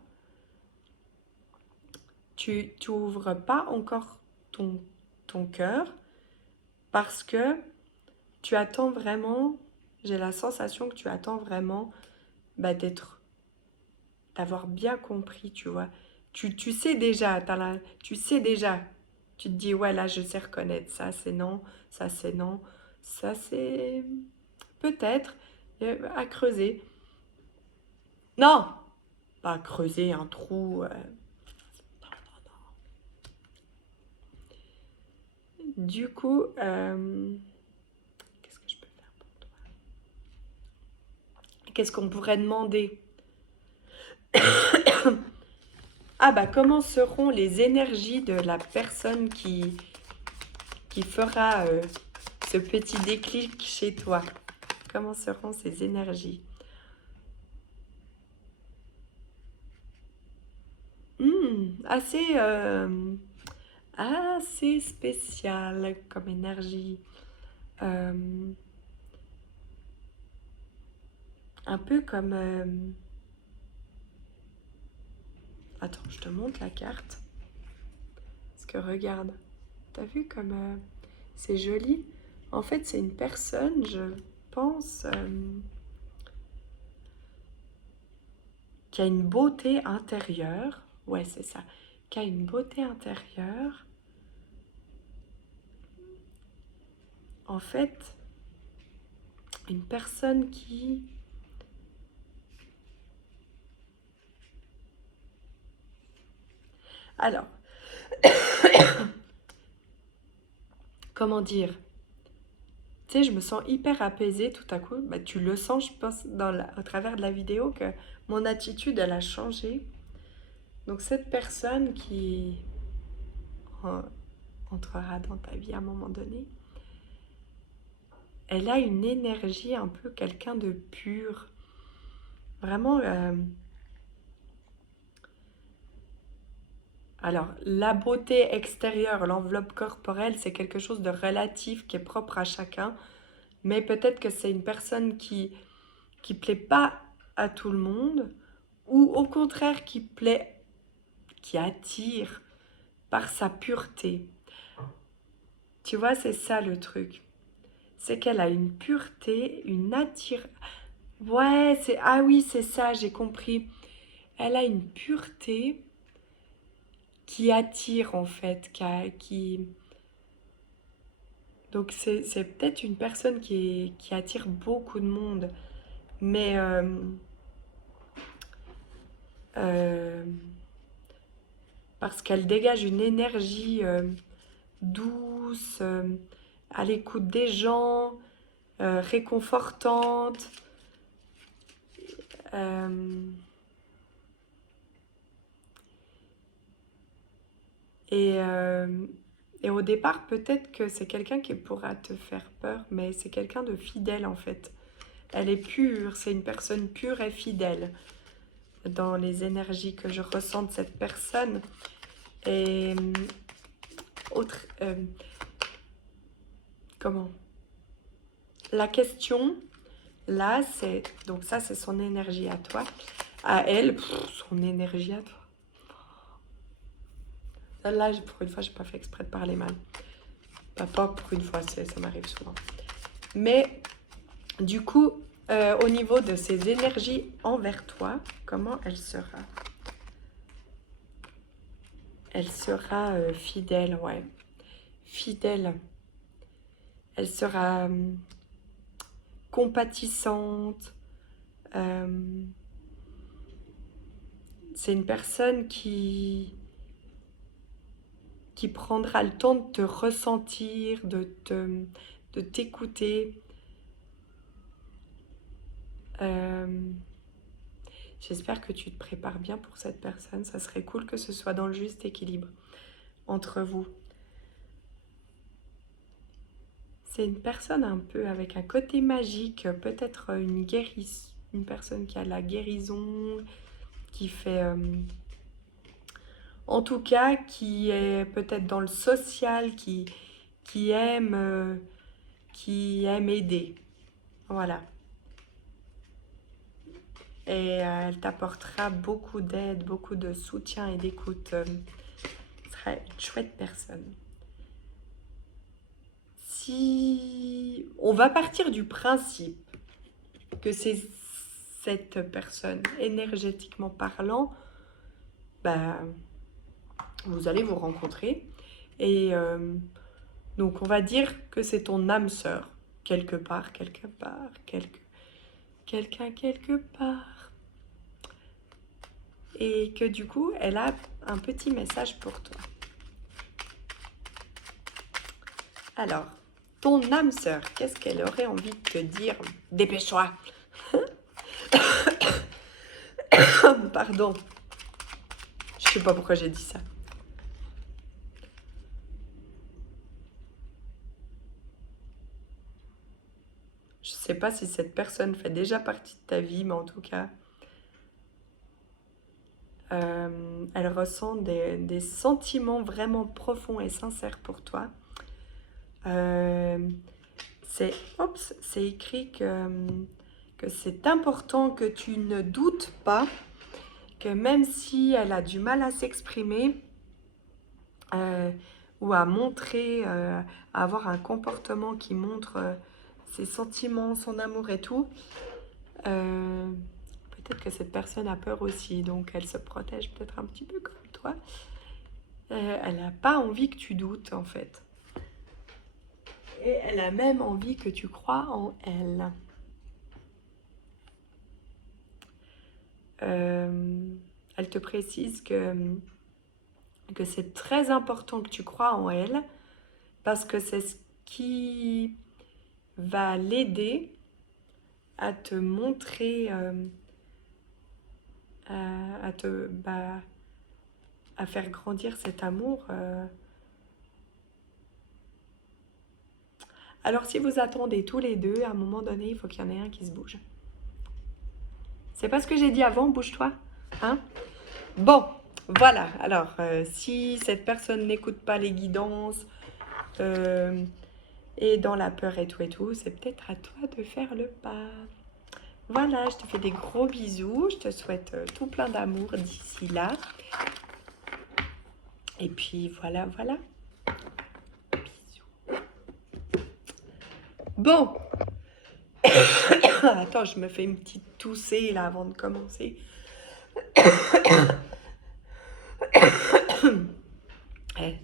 tu n'ouvres pas encore ton cœur parce que tu attends vraiment, j'ai la sensation que tu attends vraiment bah, d'avoir bien compris, tu vois. Tu sais déjà, tu sais déjà, tu te dis, ouais, là, je sais reconnaître, ça c'est non, ça c'est non, ça c'est peut-être à creuser. Non, pas creuser un trou. Du coup, qu'est-ce que je peux faire pour toi? Qu'est-ce qu'on pourrait demander? Ah bah comment seront les énergies de la personne qui fera ce petit déclic chez toi? Comment seront ces énergies? Assez, assez spécial comme énergie. Euh, un peu comme... Attends, je te montre la carte. Parce que regarde, t'as vu comme c'est joli? En fait, c'est une personne, je pense, qui a une beauté intérieure. Ouais, c'est ça. qui a une beauté intérieure. En fait, une personne qui... Alors, comment dire? Tu sais, je me sens hyper apaisée tout à coup. Bah, tu le sens, je pense, au travers de la vidéo, que mon attitude, elle a changé. Donc, cette personne qui entrera dans ta vie à un moment donné, elle a une énergie un peu quelqu'un de pur. Vraiment, alors, la beauté extérieure, l'enveloppe corporelle, c'est quelque chose de relatif qui est propre à chacun. Mais peut-être que c'est une personne qui plaît pas à tout le monde, ou au contraire qui plaît, qui attire par sa pureté. Tu vois, c'est ça le truc. C'est qu'elle a une pureté, une attire. Ouais, c'est ah oui, c'est ça, j'ai compris. Elle a une pureté qui attire en fait, qui... Donc c'est peut-être une personne qui attire beaucoup de monde, mais euh, parce qu'elle dégage une énergie douce, à l'écoute des gens, réconfortante. euh, et, euh, et au départ, peut-être que c'est quelqu'un qui pourra te faire peur, mais c'est quelqu'un de fidèle en fait. Elle est pure, c'est une personne pure et fidèle dans les énergies que je ressens de cette personne. Et autre, comment? La question, là, c'est... Donc ça, c'est son énergie à toi. À elle, son énergie à toi. Là, pour une fois, j'ai pas fait exprès de parler mal. Pas pour une fois, ça m'arrive souvent. Mais du coup, au niveau de ses énergies envers toi, comment elle sera? Elle sera fidèle, ouais. Fidèle. Elle sera compatissante. C'est une personne qui prendra le temps de te ressentir, de t'écouter. J'espère que tu te prépares bien pour cette personne. Ça serait cool que ce soit dans le juste équilibre entre vous. C'est une personne un peu avec un côté magique, peut-être une personne qui a la guérison, qui fait... en tout cas, qui est peut-être dans le social, qui aime, qui aime aider. Voilà. Et elle t'apportera beaucoup d'aide, beaucoup de soutien et d'écoute. Ce sera une chouette personne. Si on va partir du principe que c'est cette personne, énergétiquement parlant, bah, vous allez vous rencontrer. Et donc, on va dire que c'est ton âme sœur, quelque part, quelqu'un quelque part. Et que du coup, elle a un petit message pour toi. Alors, ton âme sœur, qu'est-ce qu'elle aurait envie de te dire? Dépêche-toi. Pardon. Je sais pas pourquoi j'ai dit ça. Je sais pas si cette personne fait déjà partie de ta vie, mais en tout cas, elle ressent des sentiments vraiment profonds et sincères pour toi. C'est écrit que c'est important que tu ne doutes pas, que même si elle a du mal à s'exprimer ou à montrer, à avoir un comportement qui montre ses sentiments, son amour et tout, peut-être que cette personne a peur aussi, donc elle se protège peut-être un petit peu comme toi. Elle n'a pas envie que tu doutes, en fait. Et elle a même envie que tu crois en elle. Elle te précise que c'est très important que tu crois en elle, parce que c'est ce qui va l'aider à te montrer, à faire grandir cet amour. Alors si vous attendez tous les deux, à un moment donné, il faut qu'il y en ait un qui se bouge. C'est pas ce que j'ai dit avant, bouge-toi. Hein? Bon, voilà. Alors, si cette personne n'écoute pas les guidances, et dans la peur et tout, c'est peut-être à toi de faire le pas. Voilà, je te fais des gros bisous. Je te souhaite tout plein d'amour d'ici là. Et puis voilà, voilà. Bisous. Bon. Attends, je me fais une petite toussée là avant de commencer.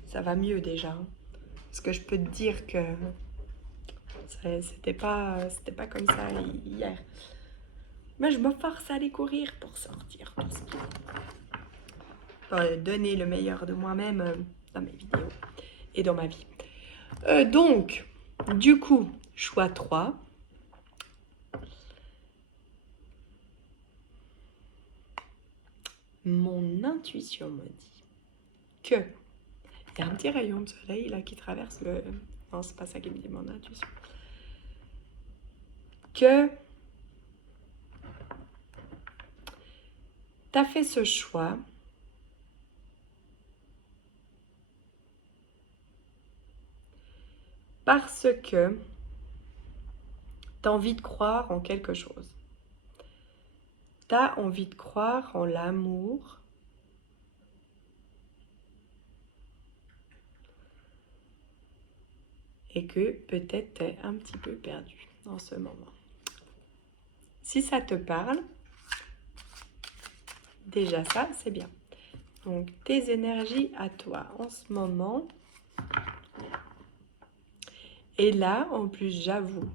Ça va mieux déjà. Hein. Parce que je peux te dire que c'était pas comme ça hier. Mais je me force à aller courir pour sortir tout ça. Pour donner le meilleur de moi-même dans mes vidéos et dans ma vie. Donc, du coup, choix 3. Mon intuition me dit que il y a un petit rayon de soleil là qui traverse le... Non, c'est pas ça qui me dit mon intuition. Que tu as fait ce choix parce que tu as envie de croire en quelque chose. Tu as envie de croire en l'amour. Et que peut-être tu es un petit peu perdu en ce moment. Si ça te parle, déjà ça, c'est bien. Donc, tes énergies à toi en ce moment. Et là, en plus, j'avoue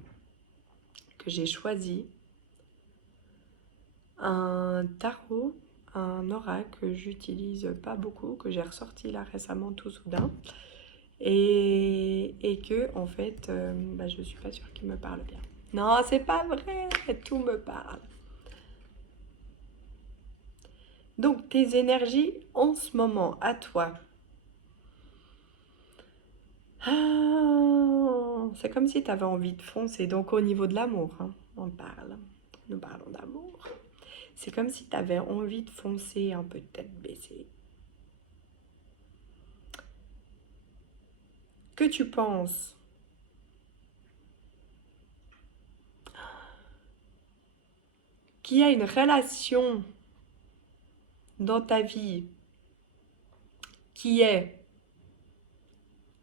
que j'ai choisi un tarot, un oracle que j'utilise pas beaucoup, que j'ai ressorti là récemment tout soudain. Et que, en fait, je suis pas sûre qu'il me parle bien. Non, c'est pas vrai, tout me parle. Donc, tes énergies en ce moment, à toi. Ah, c'est comme si tu avais envie de foncer. Donc, au niveau de l'amour, hein, on parle. Nous parlons d'amour. C'est comme si tu avais envie de foncer un peu de tête baissée. Que tu penses qu'il y a une relation dans ta vie qui est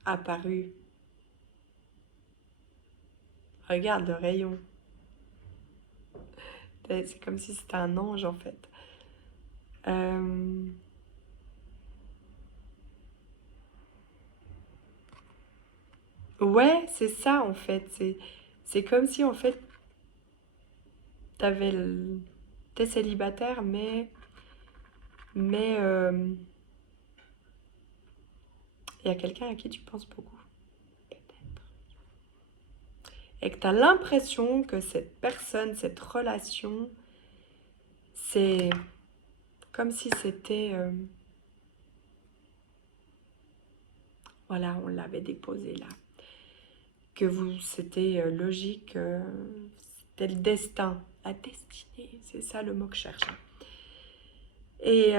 apparue. Regarde le rayon. C'est comme si c'était un ange en fait. Ouais, c'est ça en fait. C'est comme si en fait t'es célibataire, mais il y a quelqu'un à qui tu penses beaucoup, peut-être. Et que tu as l'impression que cette personne, cette relation, c'est comme si c'était... voilà, on l'avait déposé là. Que c'était logique, c'était le destin, la destinée, c'est ça le mot que je cherchais. Et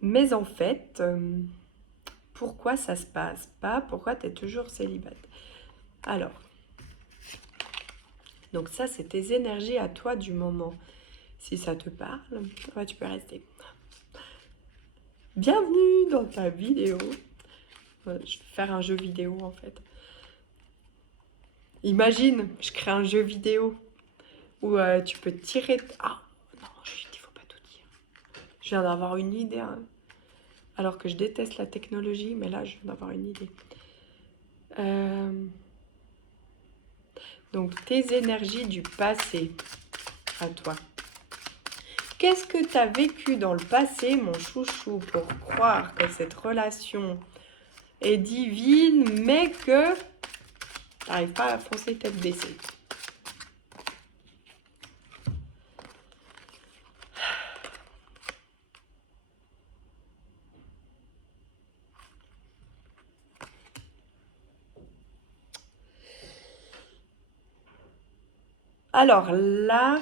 mais en fait, pourquoi ça se passe pas? Pourquoi tu es toujours célibataire? Alors, donc ça, c'est tes énergies à toi du moment. Si ça te parle, ouais, tu peux rester. Bienvenue dans ta vidéo. Je vais faire un jeu vidéo en fait. Imagine, je crée un jeu vidéo où tu peux tirer... Ah non, il faut Je viens d'avoir une idée, hein. Alors que je déteste la technologie, mais là, je viens d'avoir une idée. Donc, tes énergies du passé à toi. Qu'est-ce que tu as vécu dans le passé, mon chouchou, pour croire que cette relation est divine, mais que tu n'arrives pas à foncer tête baissée? Alors là,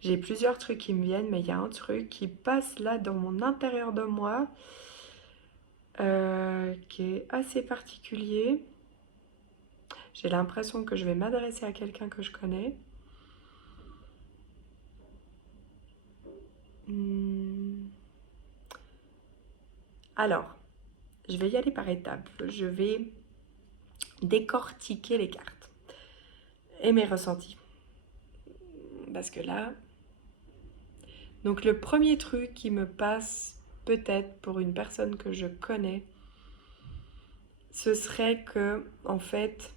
j'ai plusieurs trucs qui me viennent, mais il y a un truc qui passe là dans mon intérieur de moi, qui est assez particulier. J'ai l'impression que je vais m'adresser à quelqu'un que je connais. Alors, je vais y aller par étapes. Je vais décortiquer les cartes et mes ressentis. Parce que là... Donc le premier truc qui me passe peut-être pour une personne que je connais, ce serait que, en fait,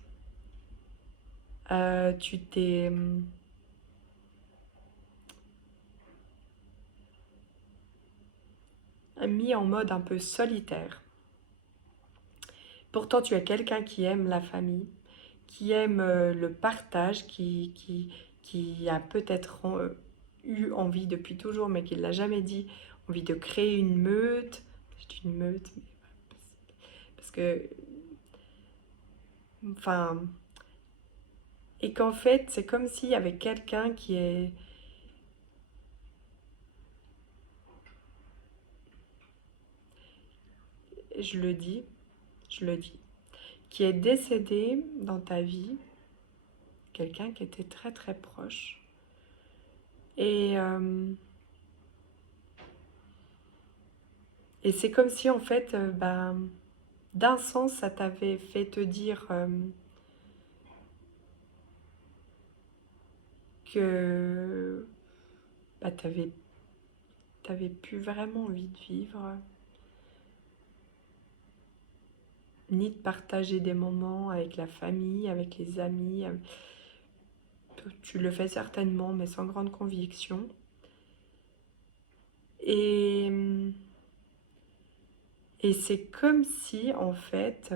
tu t'es... mis en mode un peu solitaire. Pourtant, tu es quelqu'un qui aime la famille, qui aime le partage, qui a peut-être eu envie depuis toujours, mais qui ne l'a jamais dit, envie de créer une meute. Je dis une meute, mais parce que... Enfin... Et qu'en fait, c'est comme s'il y avait quelqu'un qui est... Je le dis, qui est décédé dans ta vie, quelqu'un qui était très très proche. Et c'est comme si en fait, d'un sens, ça t'avait fait te dire que t'avais plus vraiment envie de vivre, ni de partager des moments avec la famille, avec les amis. Tu le fais certainement, mais sans grande conviction. Et c'est comme si, en fait,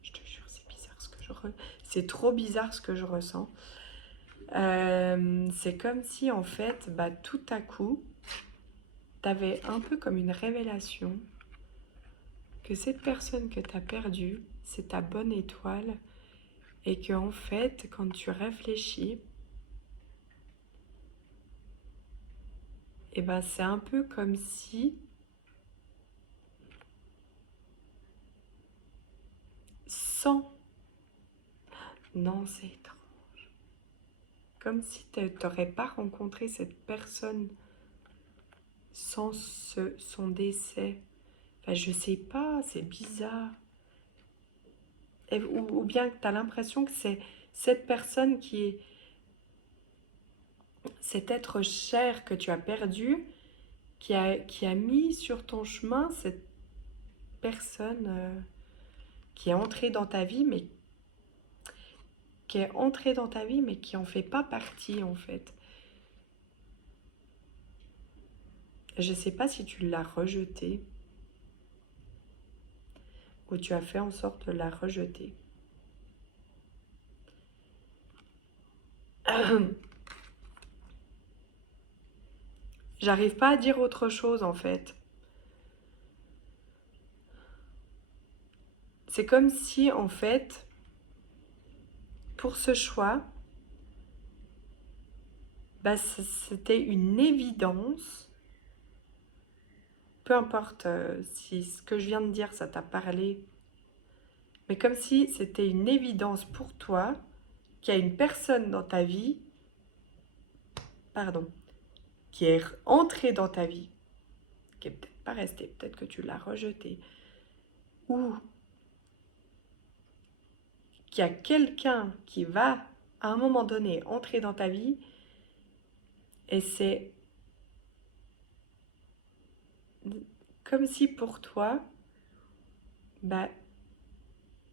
je te jure, c'est bizarre ce que c'est trop bizarre ce que je ressens. C'est comme si, en fait, tout à coup, t'avais un peu comme une révélation que cette personne que t'as perdue, c'est ta bonne étoile, et que, en fait, quand tu réfléchis, et c'est un peu comme si, sans... Non, c'est étrange. Comme si t'aurais pas rencontré cette personne sans son décès. Enfin, je sais pas, c'est bizarre. Ou bien que tu as l'impression que c'est cette personne qui est cet être cher que tu as perdu, qui a mis sur ton chemin cette personne qui est entrée dans ta vie, mais qui en fait pas partie en fait. Je sais pas si tu l'as rejetée ou tu as fait en sorte de la rejeter. J'arrive pas à dire autre chose en fait. C'est comme si en fait, pour ce choix, c'était une évidence. Peu importe si ce que je viens de dire, ça t'a parlé, mais comme si c'était une évidence pour toi qu'il y a une personne dans ta vie, pardon, qui est entré dans ta vie, qui est peut-être pas resté, peut-être que tu l'as rejeté, ou qu'il y a quelqu'un qui va, à un moment donné, entrer dans ta vie, et c'est comme si pour toi, bah,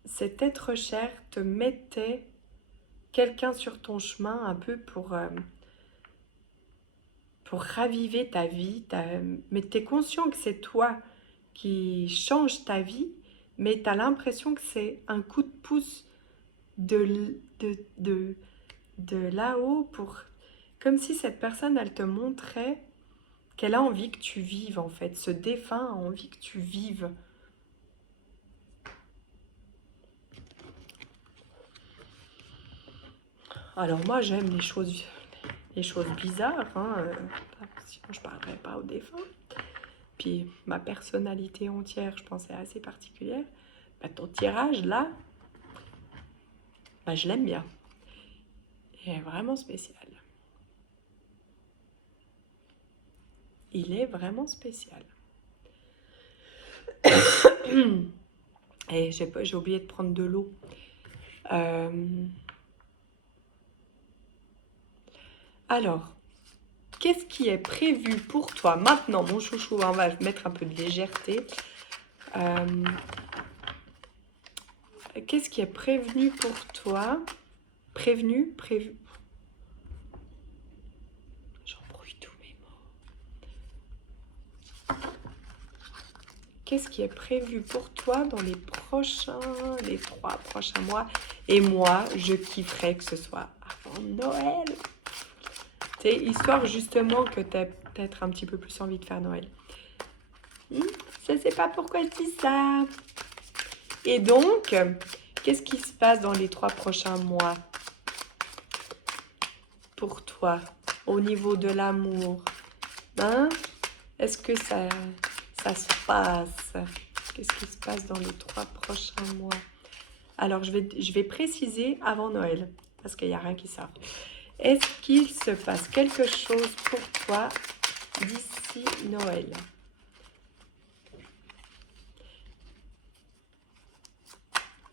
cet être cher te mettait quelqu'un sur ton chemin un peu pour raviver ta vie. Mais tu es conscient que c'est toi qui change ta vie, mais tu as l'impression que c'est un coup de pouce de là-haut comme si cette personne, elle te montrait qu'elle a envie que tu vives en fait. Ce défunt a envie que tu vives. Alors moi, j'aime les choses bizarres, hein, sinon je parlerais pas au défunt. Puis ma personnalité entière, je pense, est assez particulière. Bah, ton tirage, là, bah, je l'aime bien. Il est vraiment spécial. Il est vraiment spécial. Et j'ai oublié de prendre de l'eau. Alors, qu'est-ce qui est prévu pour toi maintenant, mon chouchou? On va mettre un peu de légèreté. Qu'est-ce qui est prévenu pour toi? Prévu? J'embrouille tous mes mots. Qu'est-ce qui est prévu pour toi dans les 3 prochains mois? Et moi, je kifferais que ce soit avant Noël. C'est histoire justement que tu aies peut-être un petit peu plus envie de faire Noël. Je ne sais pas pourquoi je dis ça. Et donc, qu'est-ce qui se passe dans les 3 prochains mois pour toi au niveau de l'amour? Hein? Est-ce que ça se passe? Qu'est-ce qui se passe dans les 3 prochains mois? Alors, je vais préciser avant Noël, parce qu'il n'y a rien qui sort. Est-ce qu'il se passe quelque chose pour toi d'ici Noël?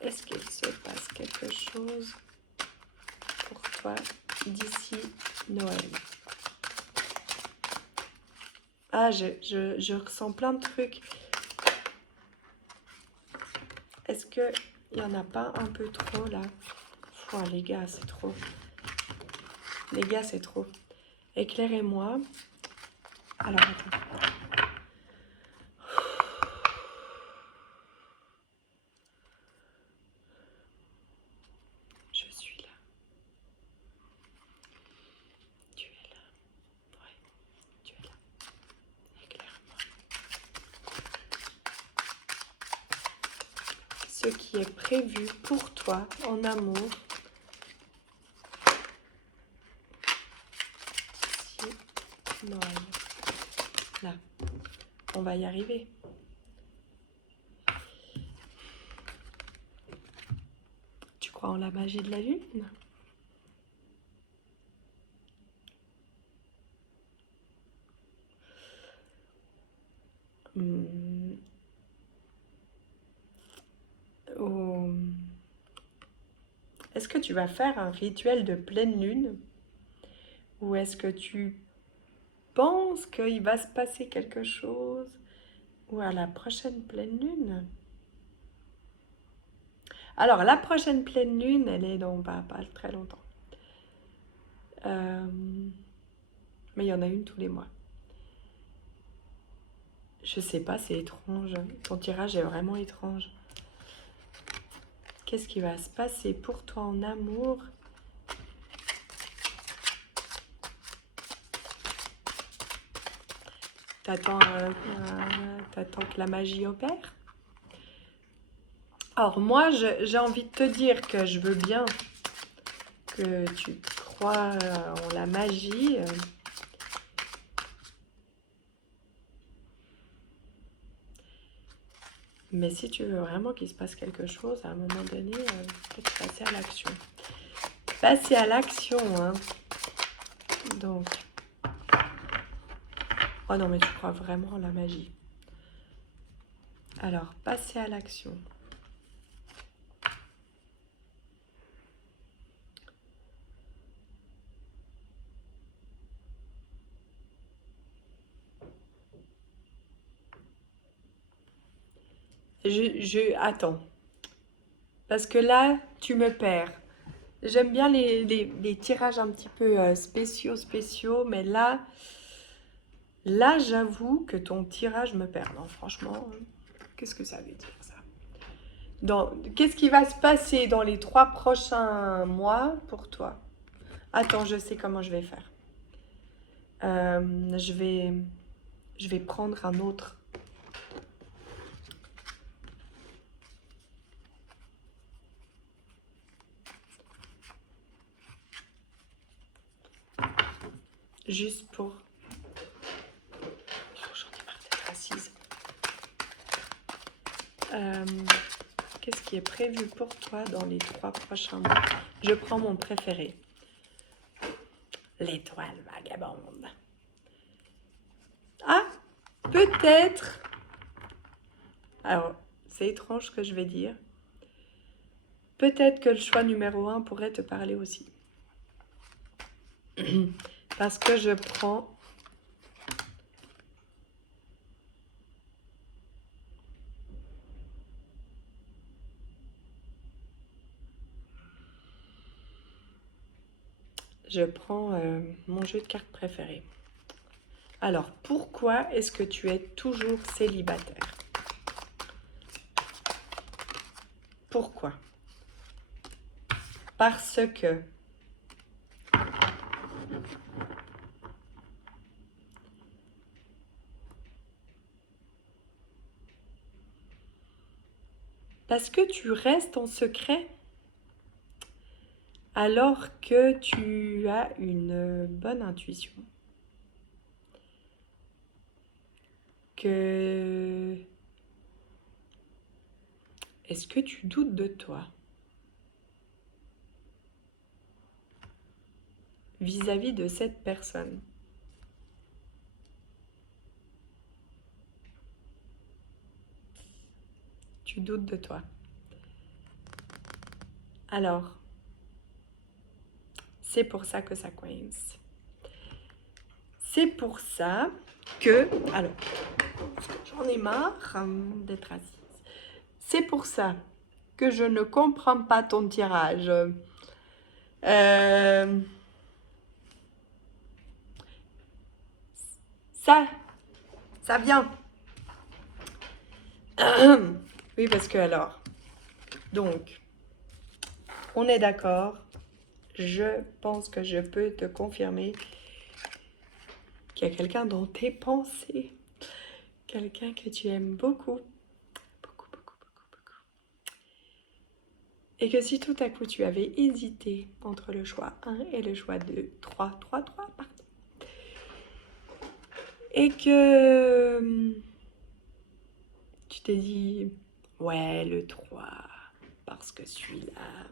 Est-ce qu'il se passe quelque chose pour toi d'ici Noël? Ah, je ressens plein de trucs. Est-ce qu'il n'y en a pas un peu trop là? Oh, les gars, c'est trop. Les gars, c'est trop. Éclairez-moi. Alors, attends. Je suis là. Tu es là. Ouais, tu es là. Éclaire-moi. Ce qui est prévu pour toi en amour. Noël. Là, on va y arriver. Tu crois en la magie de la lune? Est-ce que tu vas faire un rituel de pleine lune? Ou est-ce que tu penses qu'il va se passer quelque chose? Ou à la prochaine pleine lune? Alors, la prochaine pleine lune, elle est dans pas très longtemps. Mais il y en a une tous les mois. Je sais pas, c'est étrange. Ton tirage est vraiment étrange. Qu'est-ce qui va se passer pour toi en amour? T'attends que la magie opère? Alors moi, j'ai envie de te dire que je veux bien que tu crois en la magie. Mais si tu veux vraiment qu'il se passe quelque chose, à un moment donné, peut-être passer à l'action. Passer à l'action, hein. Donc, Oh non, mais tu crois vraiment en la magie. Alors, passer à l'action. Attends. Parce que là, tu me perds. J'aime bien les tirages un petit peu spéciaux, mais là, j'avoue que ton tirage me perd. Non, franchement, qu'est-ce que ça veut dire ça? Qu'est-ce qui va se passer dans les 3 prochains mois pour toi? Attends, je sais comment je vais faire. Je vais prendre un autre. Juste pour... Oh, j'en ai marre d'être assise. Qu'est-ce qui est prévu pour toi dans les 3 prochains mois? Je prends mon préféré. L'étoile vagabonde. Ah, peut-être. Alors, c'est étrange ce que je vais dire. Peut-être que le choix numéro 1 pourrait te parler aussi. Parce que je prends... mon jeu de cartes préféré. Alors, pourquoi est-ce que tu es toujours célibataire? Pourquoi? Parce que... Parce que tu restes en secret alors que tu as une bonne intuition. Est-ce que tu doutes de toi vis-à-vis de cette personne? Tu doutes de toi. Alors, c'est pour ça que ça coince. C'est pour ça que... Alors, j'en ai marre d'être assise. C'est pour ça que je ne comprends pas ton tirage. Ça vient. Oui, parce que alors... Donc, on est d'accord. Je pense que je peux te confirmer qu'il y a quelqu'un dans tes pensées. Quelqu'un que tu aimes beaucoup. Beaucoup, beaucoup, beaucoup, beaucoup. Et que si tout à coup tu avais hésité entre le choix 1 et le choix 2, 3, pardon. Et que tu t'es dit, ouais, le 3, parce que celui-là,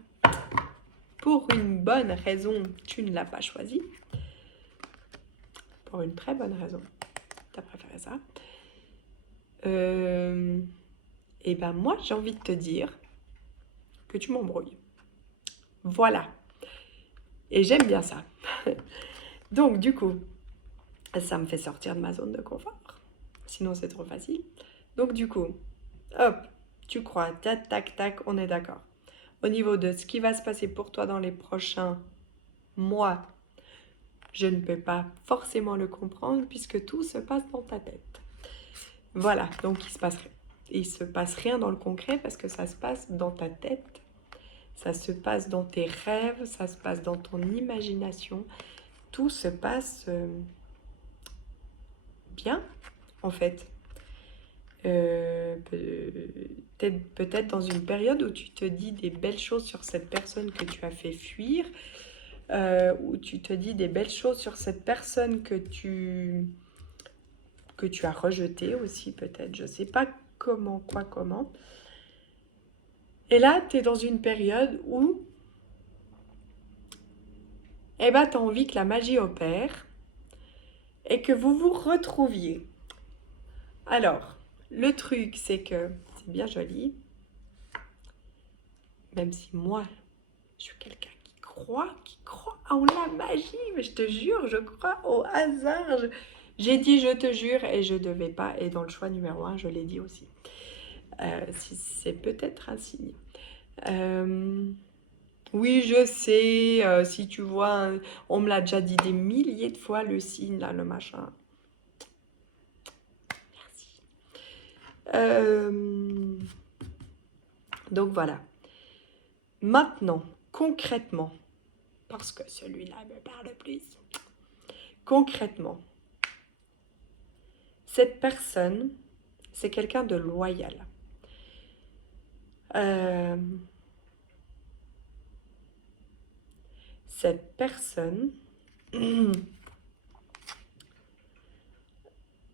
pour une bonne raison, tu ne l'as pas choisi. Pour une très bonne raison, tu as préféré ça. Et ben moi, j'ai envie de te dire que tu m'embrouilles. Voilà. Et j'aime bien ça. Donc, du coup, ça me fait sortir de ma zone de confort. Sinon, c'est trop facile. Donc, du coup, hop, tu crois, tac, tac, tac, on est d'accord. Au niveau de ce qui va se passer pour toi dans les prochains mois, je ne peux pas forcément le comprendre puisque tout se passe dans ta tête. Voilà, donc il se passe rien dans le concret parce que ça se passe dans ta tête, ça se passe dans tes rêves, ça se passe dans ton imagination. Tout se passe bien, en fait. Peut-être dans une période où tu te dis des belles choses sur cette personne que tu as fait fuir, où tu te dis des belles choses sur cette personne que tu as rejetée aussi, peut-être. Je sais pas comment. Et là, tu es dans une période où tu as envie que la magie opère et que vous vous retrouviez. Alors, le truc, c'est que c'est bien joli, même si moi, je suis quelqu'un qui croit en la magie, mais je te jure, je crois au hasard. J'ai dit je te jure et je devais pas, et dans le choix numéro 1, je l'ai dit aussi. C'est peut-être un signe. Oui, je sais, si tu vois, on me l'a déjà dit des milliers de fois, le signe, là, le machin. Merci. Donc voilà. Maintenant, concrètement, parce que celui-là me parle plus, concrètement, cette personne, c'est quelqu'un de loyal. Cette personne,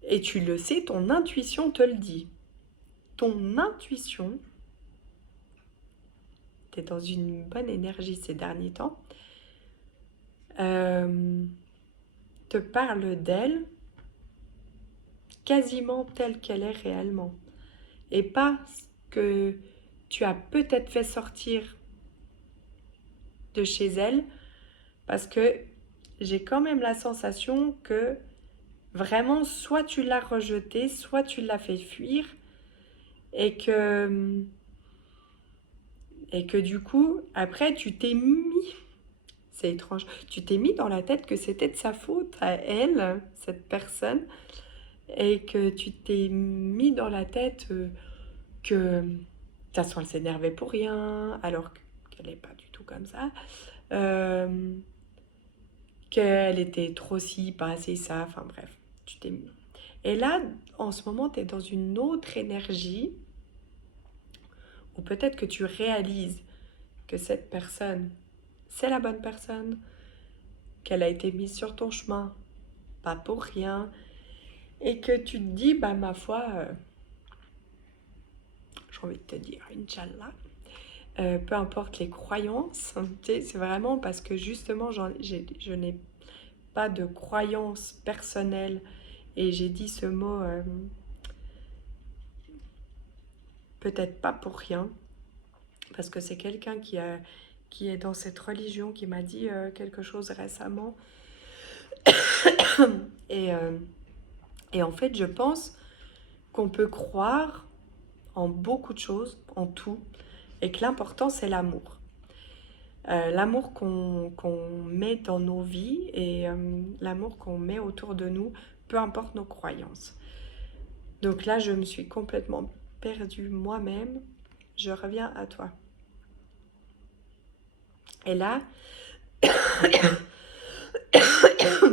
et tu le sais, ton intuition te le dit. Ton intuition, tu es dans une bonne énergie ces derniers temps, te parle d'elle quasiment telle qu'elle est réellement. Et pas que tu as peut-être fait sortir de chez elle, parce que j'ai quand même la sensation que vraiment, soit tu l'as rejetée, soit tu l'as fait fuir, et que du coup, après, tu t'es mis, c'est étrange, tu t'es mis dans la tête que c'était de sa faute à elle, cette personne, et que tu t'es mis dans la tête que, de toute façon, elle s'énervait pour rien, alors qu'elle n'est pas du tout comme ça, qu'elle était trop ci, pas assez ça, enfin bref, tu t'es mis. Et là, en ce moment, tu es dans une autre énergie, ou peut-être que tu réalises que cette personne, c'est la bonne personne, qu'elle a été mise sur ton chemin, pas pour rien, et que tu te dis, bah ma foi, j'ai envie de te dire, Inch'Allah, peu importe les croyances, c'est vraiment parce que justement, je n'ai pas de croyance personnelle, et j'ai dit ce mot peut-être pas pour rien, parce que c'est quelqu'un qui est dans cette religion qui m'a dit quelque chose récemment. Et en fait, je pense qu'on peut croire en beaucoup de choses, en tout, et que l'important, c'est l'amour. L'amour qu'on met dans nos vies et l'amour qu'on met autour de nous, peu importe nos croyances. Donc là, je me suis complètement perdue moi-même. Je reviens à toi. Et là,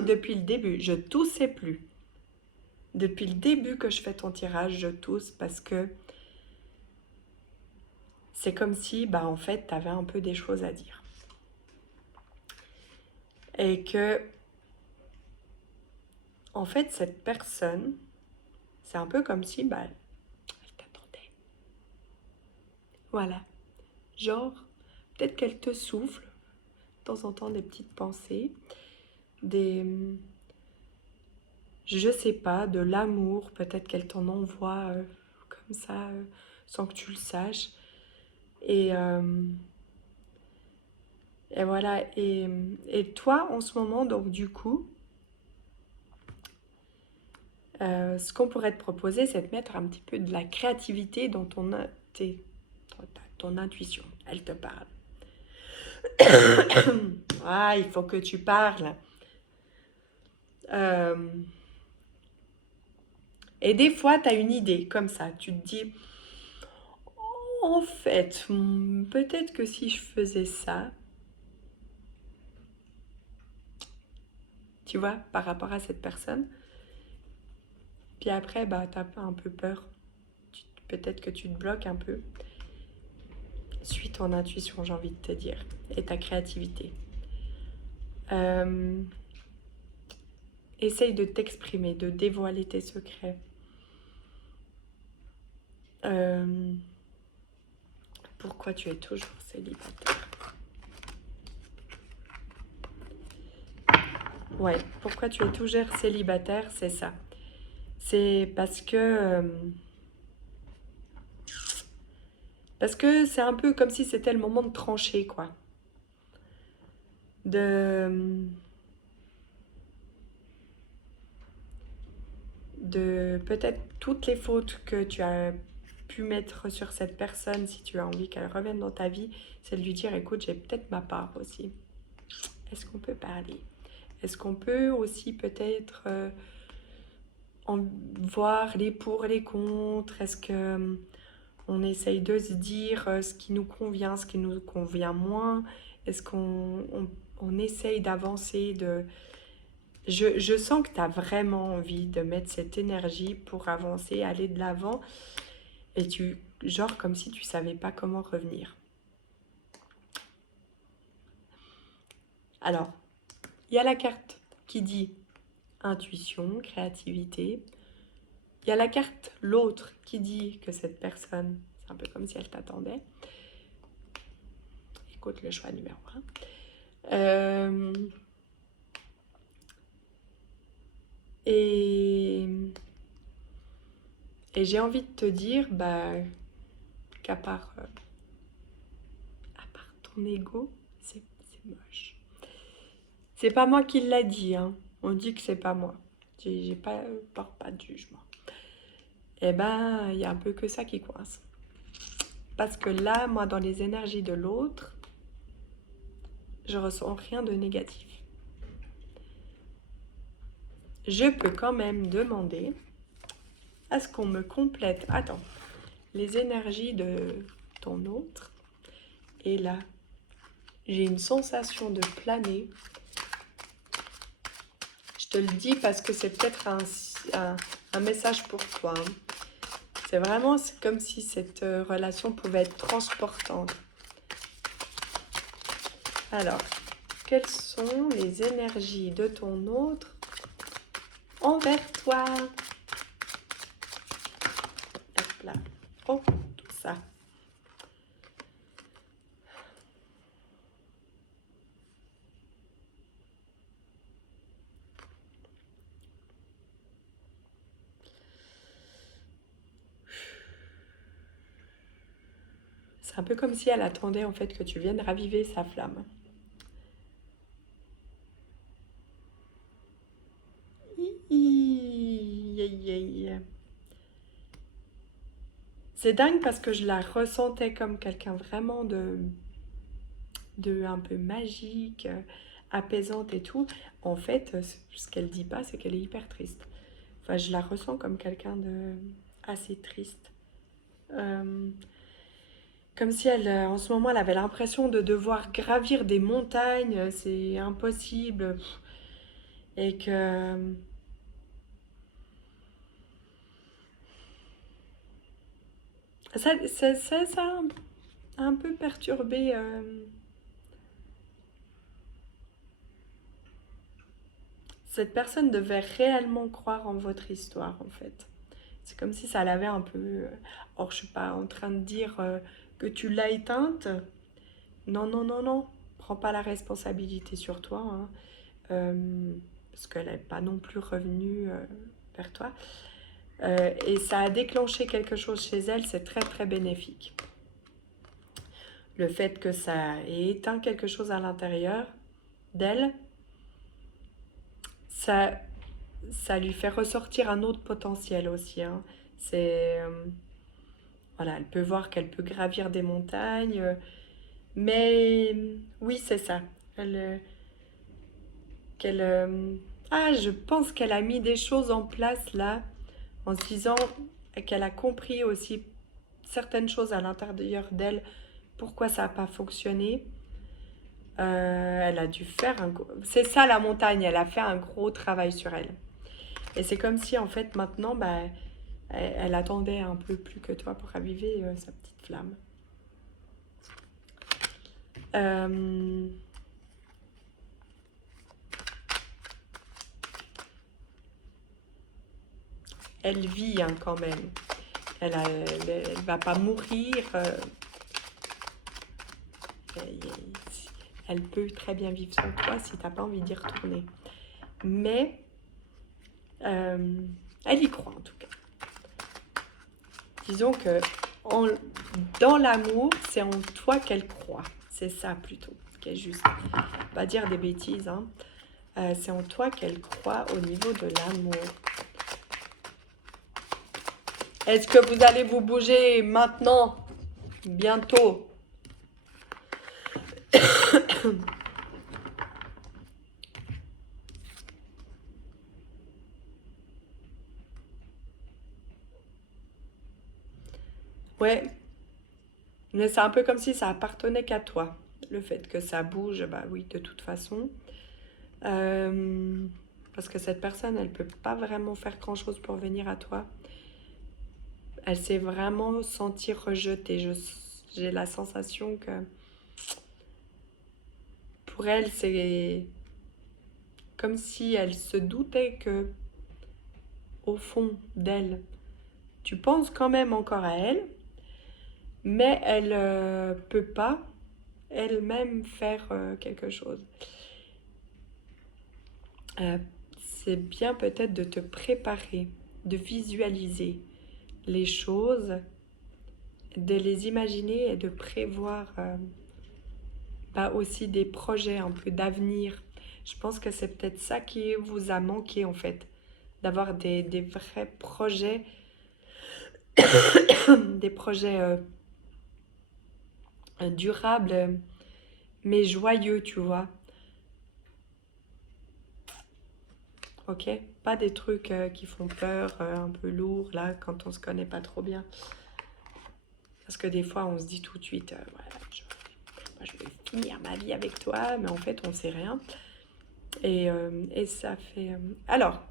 depuis le début, je toussais plus. Depuis le début que je fais ton tirage, je tousse parce que c'est comme si, bah, en fait, tu avais un peu des choses à dire. Et que, en fait, cette personne, c'est un peu comme si, bah, elle t'attendait. Voilà. Genre, peut-être qu'elle te souffle, de temps en temps, des petites pensées, je sais pas, de l'amour, peut-être qu'elle t'en envoie comme ça, sans que tu le saches. Et voilà, et toi, en ce moment, donc du coup, ce qu'on pourrait te proposer, c'est de mettre un petit peu de la créativité dans ton intuition. Elle te parle. Ah, il faut que tu parles. Et des fois, tu as une idée comme ça. Tu te dis, en fait, peut-être que si je faisais ça, tu vois, par rapport à cette personne. Puis après, bah, tu as un peu peur. Peut-être que tu te bloques un peu. Suis ton intuition, j'ai envie de te dire, et ta créativité. Essaye de t'exprimer, de dévoiler tes secrets. Pourquoi tu es toujours célibataire? Ouais, pourquoi tu es toujours célibataire, c'est ça. C'est parce que c'est un peu comme si c'était le moment de trancher, quoi. De, de peut-être toutes les fautes que tu as pu mettre sur cette personne, si tu as envie qu'elle revienne dans ta vie, c'est de lui dire, écoute, j'ai peut-être ma part aussi. Est-ce qu'on peut parler? Est-ce qu'on peut aussi peut-être voir les pour et les contre? Est-ce que on essaye de se dire ce qui nous convient, ce qui nous convient moins? Est-ce qu'on essaye d'avancer je sens que tu as vraiment envie de mettre cette énergie pour avancer, aller de l'avant, et genre comme si tu savais pas comment revenir. Alors, il y a la carte qui dit intuition, créativité. Il y a la carte, l'autre, qui dit que cette personne, c'est un peu comme si elle t'attendait. Écoute le choix numéro 1. Et j'ai envie de te dire qu'à part, à part ton ego, c'est moche. C'est pas moi qui l'a dit, hein. On dit que c'est pas moi. J'ai pas, porte pas de jugement. Eh ben, il y a un peu que ça qui coince. Parce que là, moi, dans les énergies de l'autre, je ressens rien de négatif. Je peux quand même demander à ce qu'on me complète, attends, les énergies de ton autre. Et là, j'ai une sensation de planer. Je te le dis parce que c'est peut-être un message pour toi, hein. C'est vraiment comme si cette relation pouvait être transportante. Alors, quelles sont les énergies de ton autre envers toi? Hop là. Oh, tout ça. C'est un peu comme si elle attendait en fait que tu viennes raviver sa flamme. C'est dingue parce que je la ressentais comme quelqu'un vraiment de un peu magique, apaisante et tout. En fait, ce qu'elle dit pas, c'est qu'elle est hyper triste. Enfin, je la ressens comme quelqu'un de assez triste. Euh, Comme si elle, en ce moment, elle avait l'impression de devoir gravir des montagnes, c'est impossible. Et que ça a un peu perturbé. Cette personne devait réellement croire en votre histoire, en fait. C'est comme si ça l'avait un peu... Or, je suis pas en train de dire que tu l'as éteinte. Non, non, non, non. Prends pas la responsabilité sur toi, hein. Parce qu'elle n'est pas non plus revenue vers toi. Et ça a déclenché quelque chose chez elle, c'est très, très bénéfique. Le fait que ça ait éteint quelque chose à l'intérieur d'elle, ça, ça lui fait ressortir un autre potentiel aussi, hein. C'est... voilà, elle peut voir qu'elle peut gravir des montagnes, mais oui, c'est ça. Elle, qu'elle, je pense qu'elle a mis des choses en place là, en se disant qu'elle a compris aussi certaines choses à l'intérieur d'elle, pourquoi ça n'a pas fonctionné. Elle a dû faire un... C'est ça la montagne, elle a fait un gros travail sur elle. Et c'est comme si en fait maintenant, elle attendait un peu plus que toi pour raviver sa petite flamme. Elle vit hein, quand même. Elle va pas mourir. Elle peut très bien vivre sans toi si t'as pas envie d'y retourner. mais elle y croit en tout cas. Disons que dans l'amour, c'est en toi qu'elle croit. C'est ça plutôt, ce qui est juste. Pas dire des bêtises, hein. C'est en toi qu'elle croit au niveau de l'amour. Est-ce que vous allez vous bouger maintenant? Bientôt? Ouais, mais c'est un peu comme si ça appartenait qu'à toi. Le fait que ça bouge, bah oui, de toute façon. Parce que cette personne, elle peut pas vraiment faire grand-chose pour venir à toi. Elle s'est vraiment sentie rejetée. J'ai la sensation que pour elle, c'est comme si elle se doutait que au fond d'elle, tu penses quand même encore à elle, mais elle peut pas elle-même faire quelque chose. C'est bien peut-être de te préparer, de visualiser les choses, de les imaginer et de prévoir aussi des projets un peu d'avenir. Je pense que c'est peut-être ça qui vous a manqué en fait, d'avoir des vrais projets, des projets durables, mais joyeux, tu vois. Ok? Pas des trucs qui font peur, un peu lourds, là, quand on se connaît pas trop bien. Parce que des fois, on se dit tout de suite, voilà, je vais finir ma vie avec toi, mais en fait, on sait rien. Et ça fait... Alors,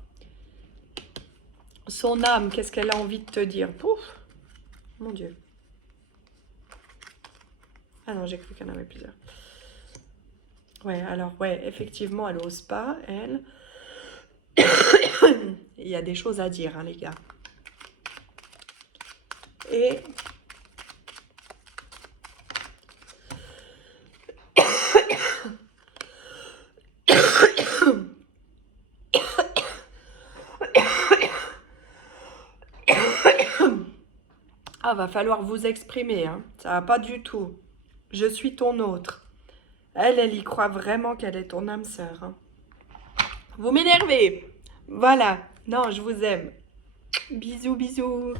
son âme, qu'est-ce qu'elle a envie de te dire? Pouf! Mon Dieu. Ah non, j'ai cru qu'il y en avait plusieurs. Ouais, alors, ouais, effectivement, elle n'ose pas, elle. Il y a des choses à dire, hein, les gars. Et... Ah, va falloir vous exprimer, hein. Ça va pas du tout. Je suis ton autre. Elle y croit vraiment qu'elle est ton âme sœur, hein. Vous m'énervez. Voilà. Non, je vous aime. Bisous, bisous.